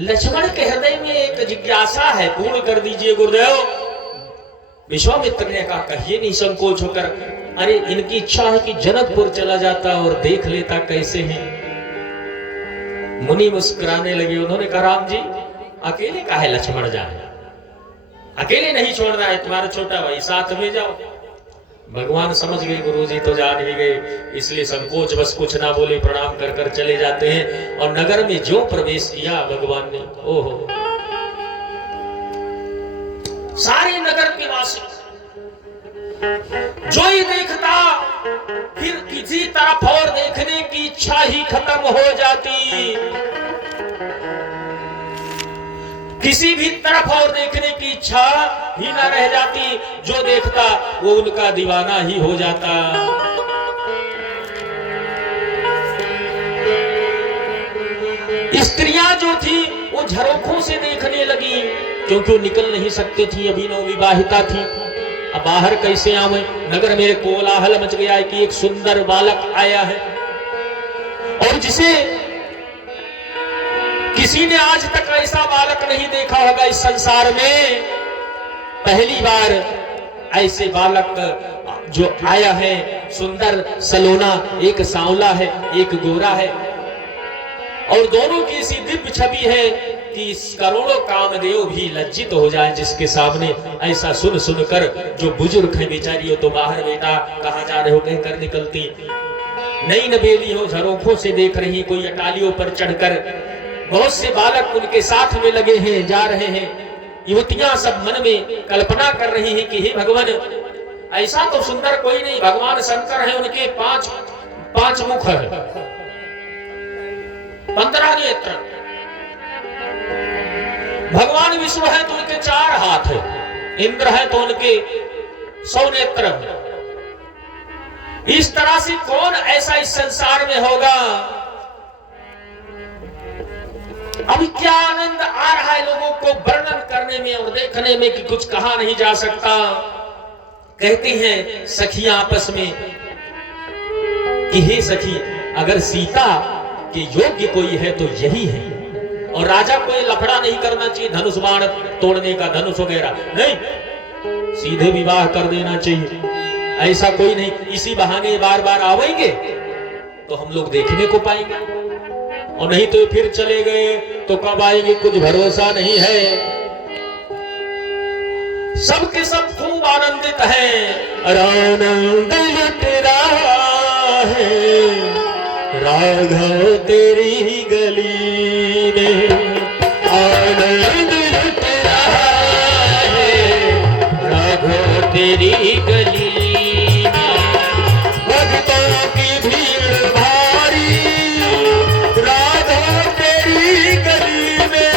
लक्ष्मण के हृदय में एक जिज्ञासा है, पूर्ण कर दीजिए गुरुदेव। विश्वामित्र ने कहा कहिए नहीं संकोच होकर, अरे इनकी इच्छा है कि जनकपुर चला जाता और देख लेता कैसे हैं। मुनि मुस्कुराने लगे, उन्होंने कहा राम जी अकेले काहे लक्ष्मण जाए, अकेले नहीं छोड़ना है, तुम्हारा छोटा भाई साथ में जाओ। भगवान समझ गए गुरुजी तो जान ही गए, इसलिए संकोच बस कुछ ना बोले, प्रणाम कर कर चले जाते हैं। और नगर में जो प्रवेश किया भगवान ने, ओहो, सारे नगर के वासी जो ही देखता फिर किसी तरफ और देखने की इच्छा ही खत्म हो जाती, किसी भी तरफ और देखने की इच्छा ही ना रह जाती, जो देखता वो उनका दीवाना ही हो जाता। स्त्रियां जो थी वो झरोखों से देखने लगी, क्योंकि वो निकल नहीं सकती थी, अभी नवविवाहिता थी। अब बाहर कैसे आवे, नगर में कोलाहल मच गया है कि एक सुंदर बालक आया है, और जिसे किसी ने आज तक ऐसा बालक नहीं देखा होगा इस संसार में। पहली बार ऐसे बालक जो आया है, सुंदर सलोना, एक सांवला है एक गोरा है, और दोनों की ऐसी दिव्य छवि है कि करोड़ों कामदेव भी लज्जित हो जाए जिसके सामने। ऐसा सुन सुनकर जो बुजुर्ग है बेचारी, हो तो बाहर बेटा कहाँ जा रहे हो कहकर निकलती, नई नवेली हो झरोखों से देख रही, कोई अटालियों पर चढ़कर, बहुत से बालक उनके साथ में लगे हैं, जा रहे हैं। युवतियां सब मन में कल्पना कर रही हैं कि हे भगवान, ऐसा तो सुंदर कोई नहीं, भगवान शंकर है, उनके पांच मुख है, 15 नेत्र, भगवान विष्णु है तो उनके 4 हाथ है, इंद्र है तो उनके 100 नेत्र है। इस तरह से कौन ऐसा इस संसार में होगा। अभी क्या आनंद आ रहा है लोगों को वर्णन करने में और देखने में कि कुछ कहा नहीं जा सकता। कहती हैं सखियां आपस में कि हे सखी, अगर सीता के योग्य कोई है तो यही है, और राजा को लफड़ा नहीं करना चाहिए, धनुष बाण तोड़ने का, धनुष वगैरह नहीं, सीधे विवाह कर देना चाहिए, ऐसा कोई नहीं। इसी बहाने बार बार आवेंगे तो हम लोग देखने को पाएंगे, और नहीं तो फिर चले गए तो कब आएंगे कुछ भरोसा नहीं है। सबके सब खूब आनंदित हैं, आनंद लुट रहा है राघव तेरी ही गली में, आनंद लुट रहा है राघव तेरी ही गली में। भक्तों की भीड़ भारी राघव तेरी गली में,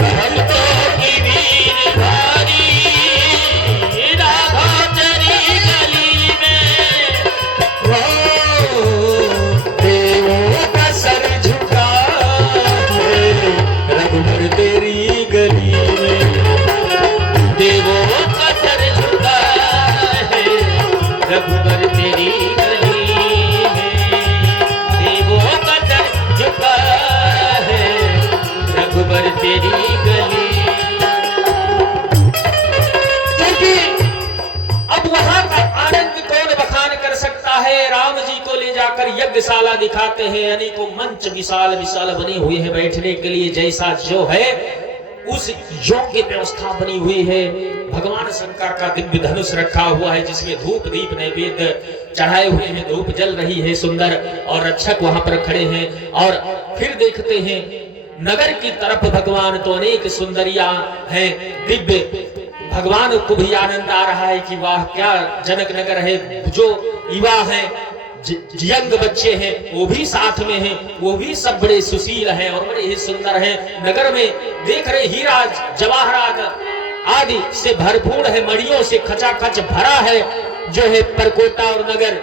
भक्तों की भीड़ भारी राघव तेरी गली में। देवों का सर झुका है रघुवर तेरी गली में, देवों का सर झुका यज्ञशाला दिखाते हैं, अनेकों मंच विशाल विशाल बने हुए हैं बैठने के लिए, जैसा जो है उस योग्य व्यवस्था बनी हुई है। भगवान शंकर का दिव्य धनुष रखा हुआ है जिसमें धूप दीप नैवेद्य चढ़ाए हुए हैं, धूप जल रही है सुंदर, और रक्षक वहां पर खड़े हैं। और फिर देखते हैं नगर की तरफ भगवान, तो अनेक सुंदरियां हैं दिव्य। भगवान को भी आनंद आ रहा है कि वाह क्या जनक नगर है। जो युवा हैं, यंग बच्चे हैं, वो भी साथ में हैं, वो भी सब बड़े सुशील हैं और बड़े ही सुंदर हैं। नगर में देख रहे हीरा जवाहरात आदि से भरपूर है, मणियों से खचाखच भरा है जो है परकोटा और नगर,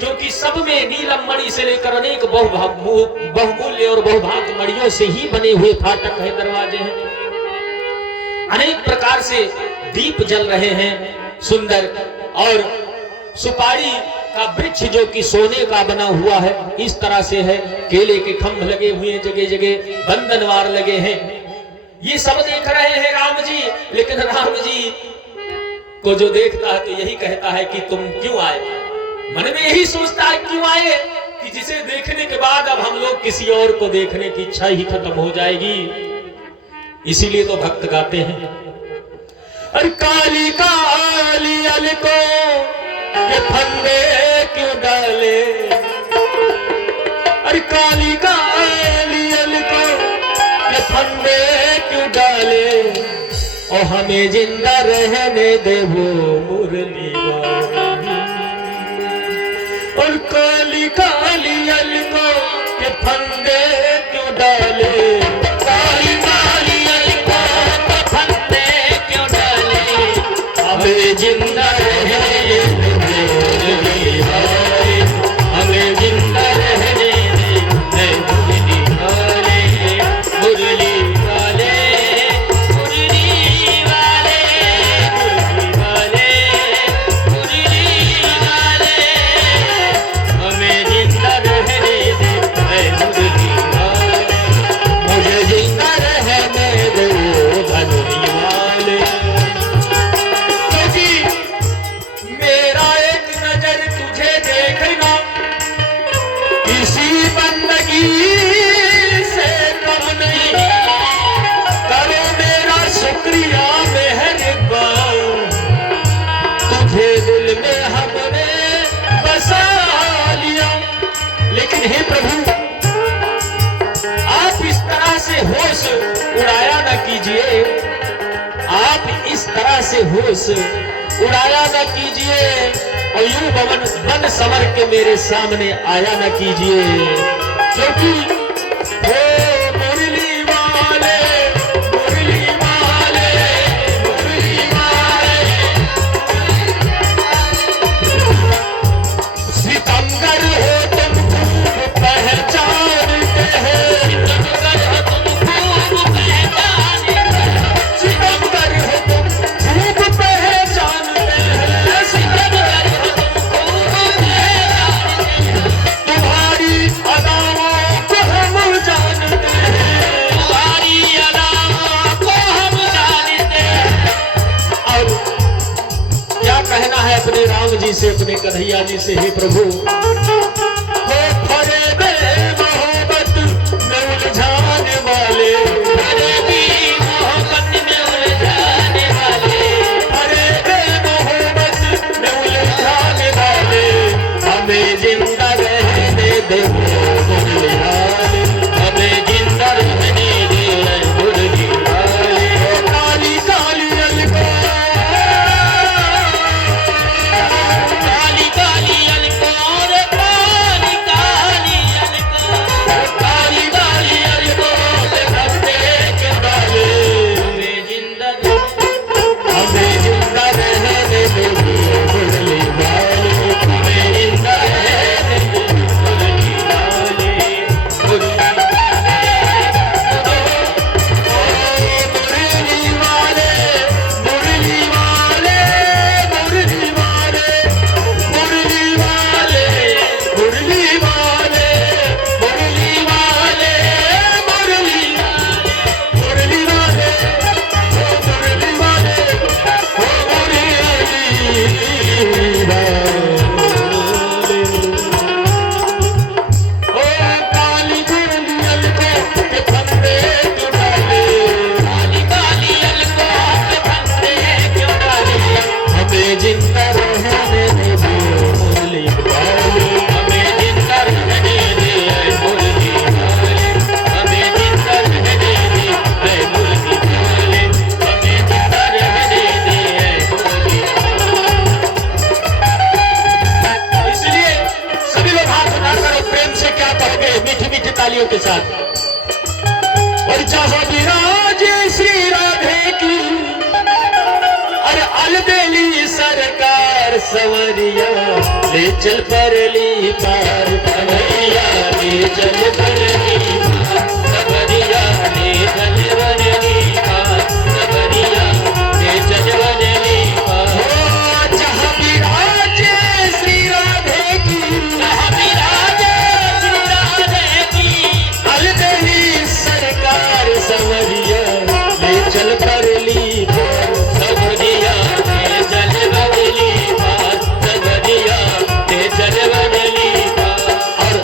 क्योंकि सब में नीलम मणि से लेकर अनेक बहुमूल्य और बहुभाग मणियों से ही बने हुए फाटक है, दरवाजे हैं। अनेक प्रकार से दीप जल रहे हैं सुंदर, और सुपारी का वृक्ष जो कि सोने का बना हुआ है इस तरह से है, केले के खंभ लगे हुए हैं, जगह जगह बंधनवार लगे हैं। ये सब देख रहे हैं राम जी, लेकिन राम जी को जो देखता है तो यही कहता है कि तुम क्यों आए। मन में यही सोचता है क्यों आए, कि जिसे देखने के बाद अब हम लोग किसी और को देखने की इच्छा ही खत्म हो जाएगी। इसीलिए तो भक्त गाते हैं, अरे काली काली अल को ये फंदे क्यों डाले, अरे काली काली अल को ये फंदे क्यों डाले, और हमें जिंदा रहने दे वो मुरली वाली। और काली काली अल को ये फंदे क्यों डाले, काली काली अल को ये फंदे क्यों डाले, हमें जिंदा रहने हमें जिंदा रहने दे मुरली वाले, मुरली वाले, मुरली वाले, मुरली वाले, हमें जिंदा रहने दे मुरली वाले, मुझे जिंदा रहने दे धनुरी वाले। क्योंकि मेरा एक नजर तुझे देखना किसी बंदगी से कम नहीं, करो मेरा शुक्रिया मेहरबान, तुझे दिल में हमने बसा लिया। लेकिन हे प्रभु, आप इस तरह से होश उड़ाया न कीजिए, आप इस तरह से होश उड़ाया न कीजिए, और यूं बन समर के मेरे सामने आया न कीजिए। क्योंकि हो मुरली वाले, मुरली वाले, मुरली वाले, सितमगर हो तुम खूब पहचानते हैं, सितमगर हो तुम खूब पहचानते हैं, सितमगर हो तुम खूब पहचानते हैं, तुम्हारी अदाओं को हम जानते हैं, तुम्हारी अदाओं को हम जानते हैं। अब क्या कहना है अपने राम जी से, अपने कन्हैया जी से, हे प्रभु, हो फरेबे मोहब्बत में उलझाने वाले, फरेबी मोहब्बत में उलझाने वाले, फरेबे मोहब्बत में उलझाने वाले, हमें जिंदा रहने दे मुरली वाले, हमें जिंदा रहने दे मुरली वाले। काली काली अलको, काली काली अलको रे सवरिया ले चल परली पार कन्हैया ले चल परली पार सवरिया ले चल परली पार सवरिया ले चल परली पार जहाँ विराजे श्री राधे की जहाँ विराजे श्री राधे की अलगही सरकार सवरिया ले चल परली पार सवरिया ले चल परली पार सवरिया ले चल परली पार। और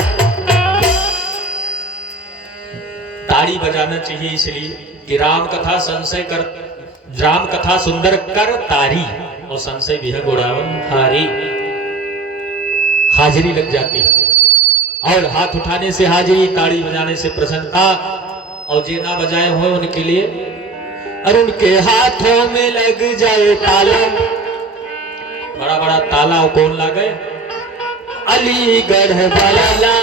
ताड़ी बजाना चाहिए इसलिए कि राम कथा संशय कर, राम कथा सुंदर कर तारी और संशय भी है गोड़ावन हारी। हाजिरी लग जाती है और हाथ उठाने से हाजिरी, ताड़ी बजाने से प्रसन्नता, और जे ना बजाए हो उनके लिए और उनके हाथों में लग जाए ताला। बड़ा बड़ा ताला कौन लगे? अलीगढ़ वाला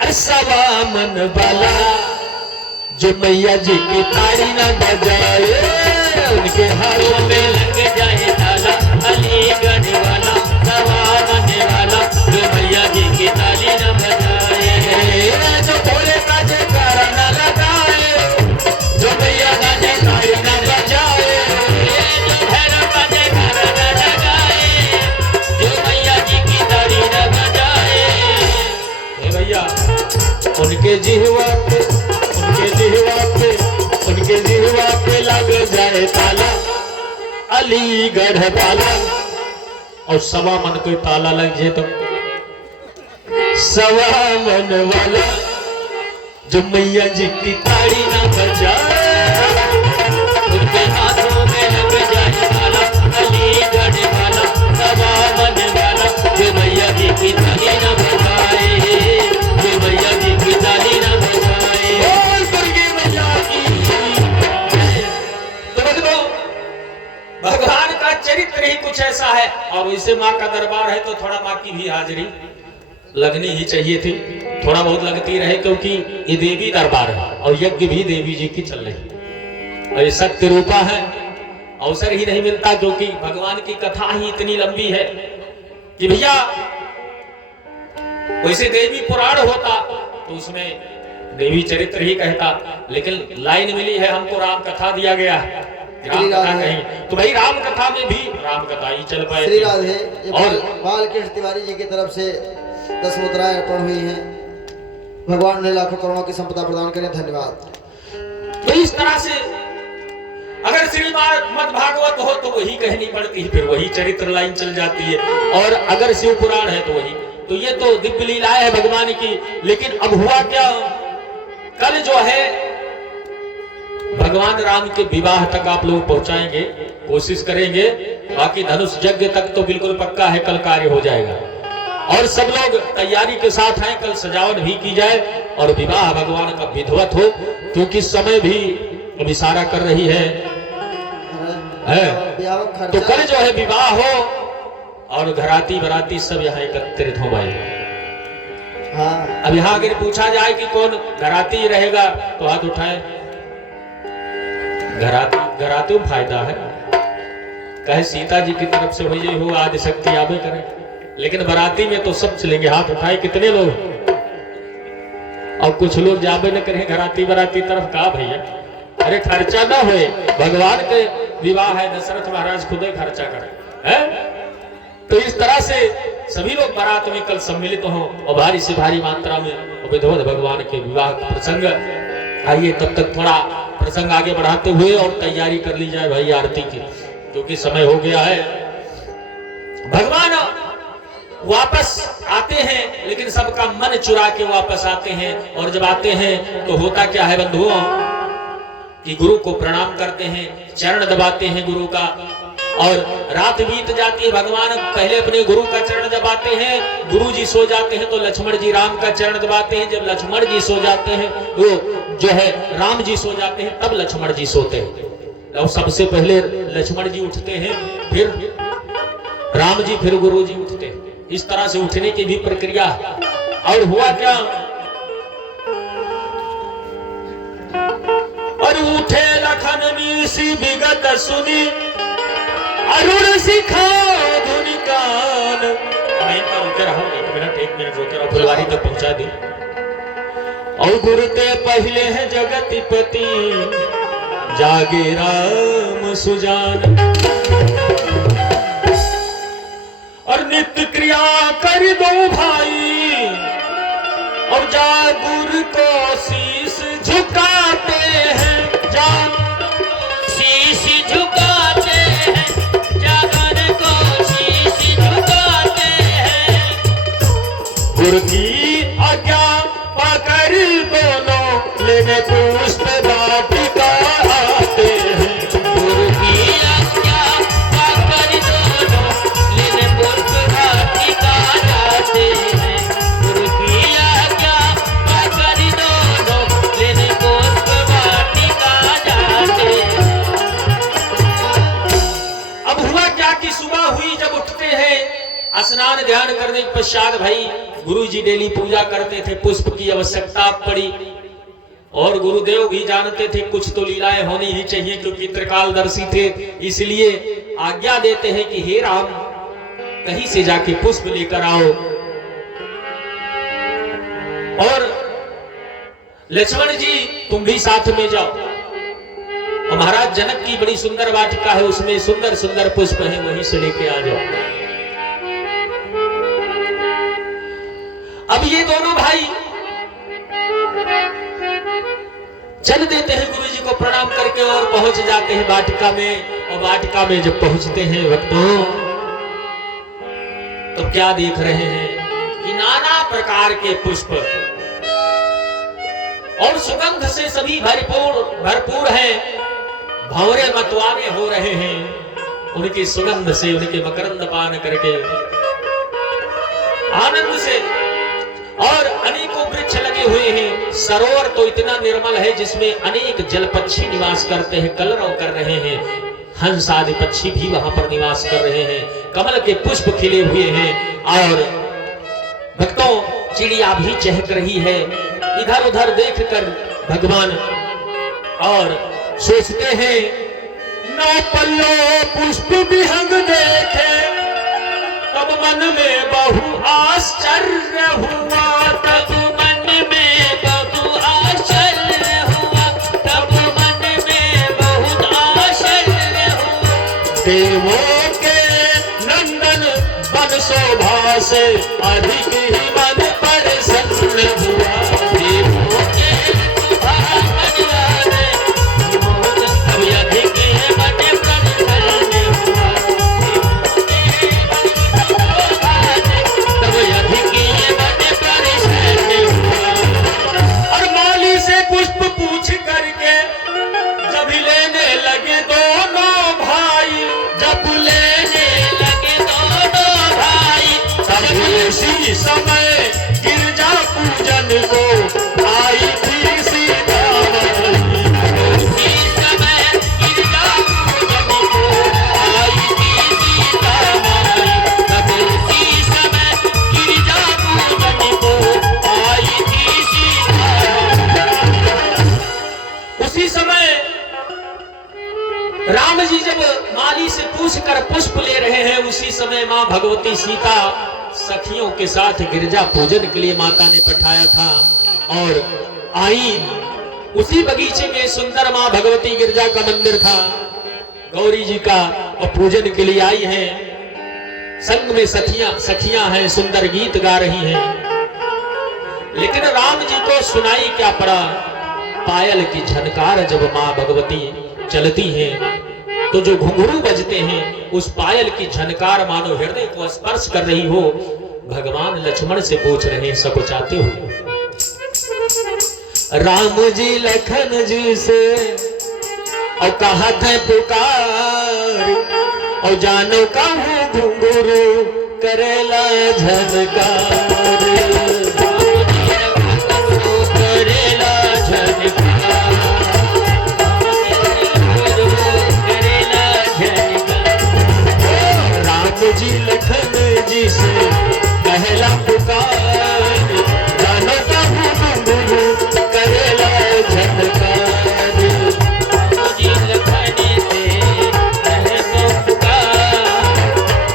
अरे सवा मन वाला जो मैया जी की ताड़ी ना बजाए उनके हाथों में लग जाए ताला अलीगढ़ वाला सवा मन वाला जो मैया जी की ताली न बजाए जो भोले का जयकारा ना लगाए, जो मैया का जयकारा ना बजाए, जो भैरव का जयकारा न लगाए जो मैया जी की ताली न बजाए। हे भैया उनके जिह्वा पे, उनके जिह्वा पे, उनके जिह्वा पे लग जाए ताला अलीगढ़ वाला और सवा मन को ताला लग जाए तो सवा मन वाला जो मैया जी की ताड़ी ना बजाए उनके हाथों में लग जाए ताला अलीगढ़ वाला सवा मन वाला जो मैया जी की ताली न बजाए जो मैया जी की ताली न बजाए। बोल दुर्गे मैया की। तो देखो भगवान का चरित्र ही कुछ ऐसा है और वैसे माँ का दरबार है तो थोड़ा माँ की भी हाजिरी लगनी ही चाहिए थी, थोड़ा बहुत लगती रहे क्योंकि ये देवी दरबार है और यज्ञ भी देवी जी की चल रही और ये सत्य रूपा है। अवसर ही नहीं मिलता क्योंकि भगवान की कथा ही इतनी लंबी है कि भैया वैसे देवी पुराण होता तो उसमें देवी चरित्र ही कहता, लेकिन लाइन मिली है हमको राम कथा दिया गया है, राम कथा नहीं, तो भाई राम कथा में भी राम कथा ही चल पाए। श्री राधे। ये और बालकृष्ण तिवारी जी की तरफ से 10 मुद्राएं अर्पण हुई हैं। भगवान ने लाखों करोड़ों की संपदा प्रदान करें, धन्यवाद। तो इस तरह से अगर श्रीमद् भागवत हो तो वही कहनी पड़ती है, फिर वही चरित्र लाइन चल जाती है, और अगर शिव पुराण है तो वही। तो ये तो दिव्य लीलाएं है भगवान की। लेकिन अब हुआ क्या, कल जो है भगवान राम के विवाह तक आप लोग पहुंचाएंगे, कोशिश करेंगे, बाकी धनुष यज्ञ तक तो बिल्कुल पक्का है कल कार्य हो जाएगा और सब लोग तैयारी के साथ हैं। कल सजावट भी की जाए और विवाह भगवान का विधिवत हो, क्योंकि समय भी अब इशारा कर रही है। तो कल जो है विवाह हो और घराती बराती सब यहाँ एकत्रित हो भाई। हाँ। अब यहाँ अगर पूछा जाए कि कौन घराती रहेगा तो हाथ उठाए। घराती फायदा है, कहे सीता जी की तरफ से हुई हो आदि शक्ति आवे करे, लेकिन बराती में तो सब चलेंगे। हाथ उठाए कितने लोग, और कुछ लोग जाबे न करें घराती बराती तरफ। कहा भैया अरे खर्चा ना होए, भगवान के विवाह है, दशरथ महाराज खुद ही खर्चा करें है? तो इस तरह से सभी लोग बारात में कल सम्मिलित हों और भारी से भारी मात्रा में विधिवत भगवान के विवाह का प्रसंग। आइए तब तक थोड़ा प्रसंग आगे बढ़ाते हुए और तैयारी कर ली जाए भाई आरती की, क्योंकि समय हो गया है। भगवान वापस आते हैं, लेकिन सबका मन चुरा के वापस आते हैं। और जब आते हैं तो होता क्या है बंधुओं कि गुरु को प्रणाम करते हैं, चरण दबाते हैं गुरु का, और रात बीत जाती है। भगवान पहले अपने गुरु का चरण दबाते हैं, गुरु जी सो जाते हैं तो लक्ष्मण जी राम का चरण दबाते हैं। जब लक्ष्मण जी सो जाते हैं तो जो है राम जी सो जाते हैं, तब लक्ष्मण जी सोते हैं। और सबसे पहले लक्ष्मण जी उठते हैं, फिर राम जी, फिर गुरु जी उठते हैं। इस तरह से उठने की भी प्रक्रिया। और हुआ क्या, और उठे लखन सी विगत सुनी, अरुण सिखा धुनि का सुजान। मैं इनका रुके रहा, एक मिनट रुके रहा, फुलवारी तक पहुंचा दी। और गुरु ते पहले है जगतिपति, जागे राम सुजान। और नित्य क्रिया कर दो भाई, और जागुर को शीश झुकाते हैं, जान शीश झुकाते हैं, जागर को शीश झुकाते हैं। गुरु की आज्ञा पाकर दोनों लेने पुष्प वाटिका आते हैं। गुरु की आज्ञा पाकर दोनों लेने पुष्प वाटिका जाते हैं। गुरु की आज्ञा पाकर दोनों लेने पुष्प वाटिका जाते हैं। अब हुआ क्या कि सुबह हुई, जब उठते हैं स्नान ध्यान करने के पश्चात भाई गुरु जी डेली पूजा करते थे, पुष्प की आवश्यकता पड़ी। और गुरुदेव भी जानते थे कुछ तो लीलाएं होनी ही चाहिए, क्योंकि त्रिकालदर्शी थे, इसलिए आज्ञा देते हैं कि हे राम कहीं से जाके पुष्प लेकर आओ। और लक्ष्मण जी तुम भी साथ में जाओ। और महाराज जनक की बड़ी सुंदर वाटिका है, उसमें सुंदर सुंदर पुष्प है, वहीं से लेके आ जाओ। अब ये दोनों भाई चल देते हैं, गुरु जी को प्रणाम करके और पहुंच जाते हैं वाटिका में। और वाटिका में जब पहुंचते हैं भक्तों, तो क्या देख रहे हैं कि नाना प्रकार के पुष्प और सुगंध से सभी भरपूर हैं, भंवरे मतवाले हो रहे हैं। उनकी सुगंध से, उनके मकरंद पान करके आनंद से। और अनेकों वृक्ष लगे हुए हैं, सरोवर तो इतना निर्मल है जिसमें अनेक जल पक्षी निवास करते हैं, कलरव कर रहे हैं, हंस आदि पक्षी भी वहां पर निवास कर रहे हैं, कमल के पुष्प खिले हुए हैं। और भक्तों चिड़िया भी चहक रही है इधर उधर देखकर भगवान, और सोचते हैं नौ पल्लो पुष्प विहंग देखे, तब मन में बहु आश्चर्य हुआ, तब मन में बहु आश्चर्य हुआ, तब मन में बहुत आश्चर्य हुआ। देवों के नंदन बन शोभा से अधिक ही मन प्रसन्न हुआ। देवों के सुभा मनवारे, तब अधिक ही मन प्रसन्न हुआ। तब अधिक ही मन प्रसन्न हुआ। और माली से पुष्प पूछ करके जब लेने लगे दोनों भाई, जब लेने लगे दोनों भाई, तब उसी समय गिरजा पूजन को आई थी सीता माई। उसी समय गिरजा पूजन को आई थी सीता माई। तब उसी समय गिरजा पूजन को आई थी सीता माई। उसी समय राम जी जब माली से पूछकर पुष्प ले रहे हैं, उसी समय मां भगवती सीता सखियों के साथ गिरजा पूजन के लिए माता ने पठाया था। और आई उसी बगीचे में सुंदर मां भगवती गिरजा का मंदिर था गौरी जी का, और पूजन के लिए आई हैं। संग में सखियां हैं, सुंदर गीत गा रही हैं। लेकिन राम जी को सुनाई क्या पड़ा, पायल की झनकार जब मां भगवती चलती हैं, तो जो घुंघरू बजते हैं, उस पायल की झनकार मानो हृदय को स्पर्श कर रही हो। भगवान लक्ष्मण से पूछ रहे हैं सकुचाते हुए, राम जी लखन जी से और कहा था पुकार, और जानो कहूँ घुंघरू करेला झनकार। करेला झनकार, करेला झनकार। राम जी लखन जी से कहला पुकार, जानो कहूँ घुंघरू करेला झनकार। जी लखन से कहे को पुकार,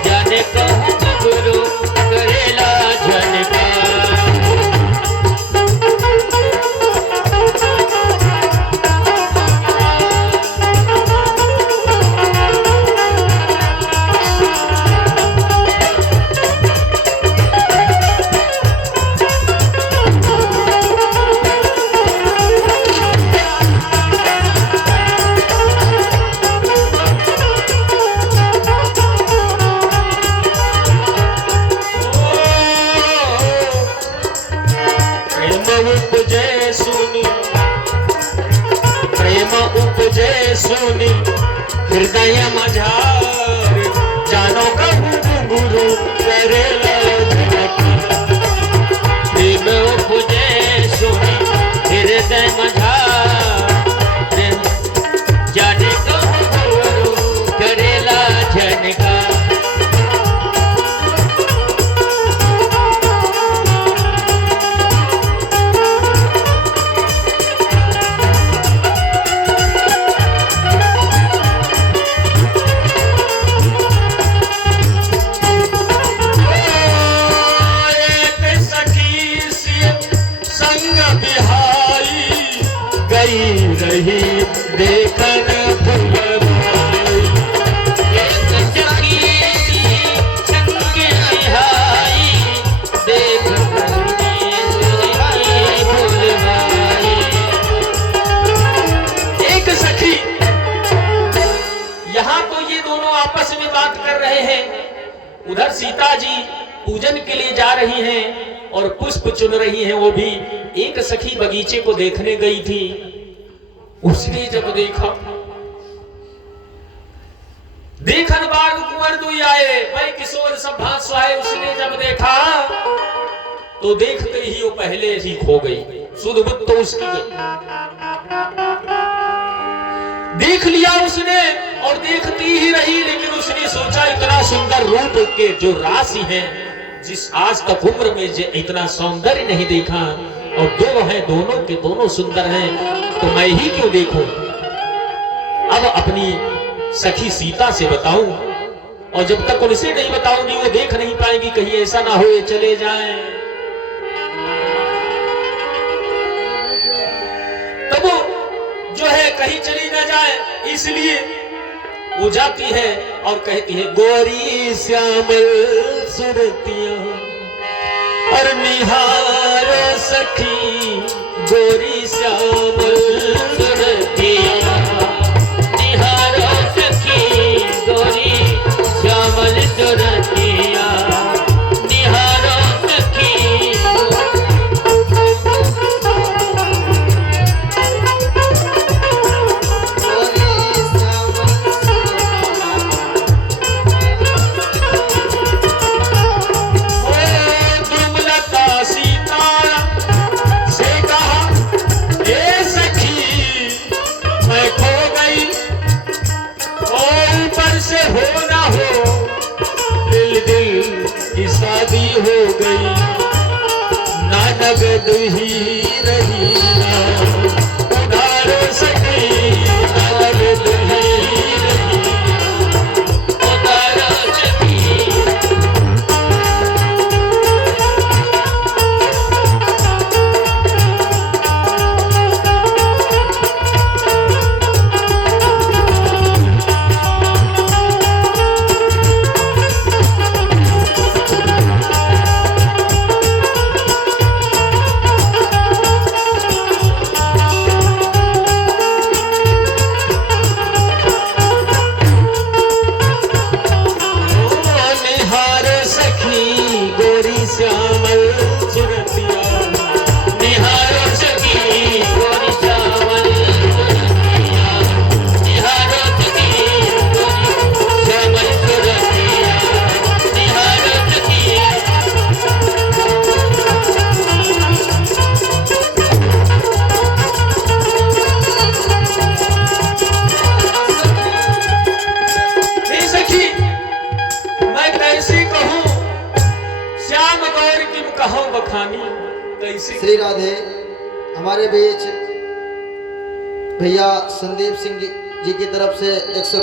जाने कहूँ हृदय मझार जानो कहूँ गुरु करेला झनकी प्रेम उपजे सुनी हृदय मझार जाने कहूँ गुरु करेला झनका रही देखन फुलवाई एक सखी संग बिहाई देख फुलवाई एक सखी। यहाँ तो ये दोनों आपस में बात कर रहे हैं, उधर सीता जी पूजन के लिए जा रही हैं और पुष्प चुन रही हैं। वो भी एक सखी बगीचे को देखने गई थी। उसने जब देखा देखन बाग कुंवर दुई आए भाई किशोर सब भांस आए। उसने जब देखा तो देखते ही वो पहले ही खो गई, सुध बुद्ध तो उसकी गई। देख लिया उसने और देखती ही रही, लेकिन उसने सोचा इतना सुंदर रूप के जो राशि है, जिस आज तक उम्र में इतना सौंदर्य नहीं देखा, और दो हैं दोनों के दोनों सुंदर हैं, तो मैं ही क्यों देखूं। अब अपनी सखी सीता से बताऊं, और जब तक उनसे नहीं बताऊंगी वो देख नहीं पाएंगी, कहीं ऐसा ना हो ये चले जाएं। तब वो जो है कहीं चली ना जाए, इसलिए वो जाती है और कहती है गोरी श्यामल सुरतिया और निहार सखी गोरी श्यामल सुरतिया निहार सखी गोरी श्यामल सुरतिया निहार सखी शादी हो गई ना नगद ही रही ना उधार सकी ना नगद ही रही उधार सखी श्यामल सुरतिया निहार सखी गोरी श्यामल सुरतिया निहार सखी गोरी श्यामल सुरतिया निहार सखी हे सखी मैं कैसे कहूँ श्याम गौर की कहो बखानी कैसे। श्री राधे। हमारे बीच भैया संदीप सिंह जी की तरफ से 100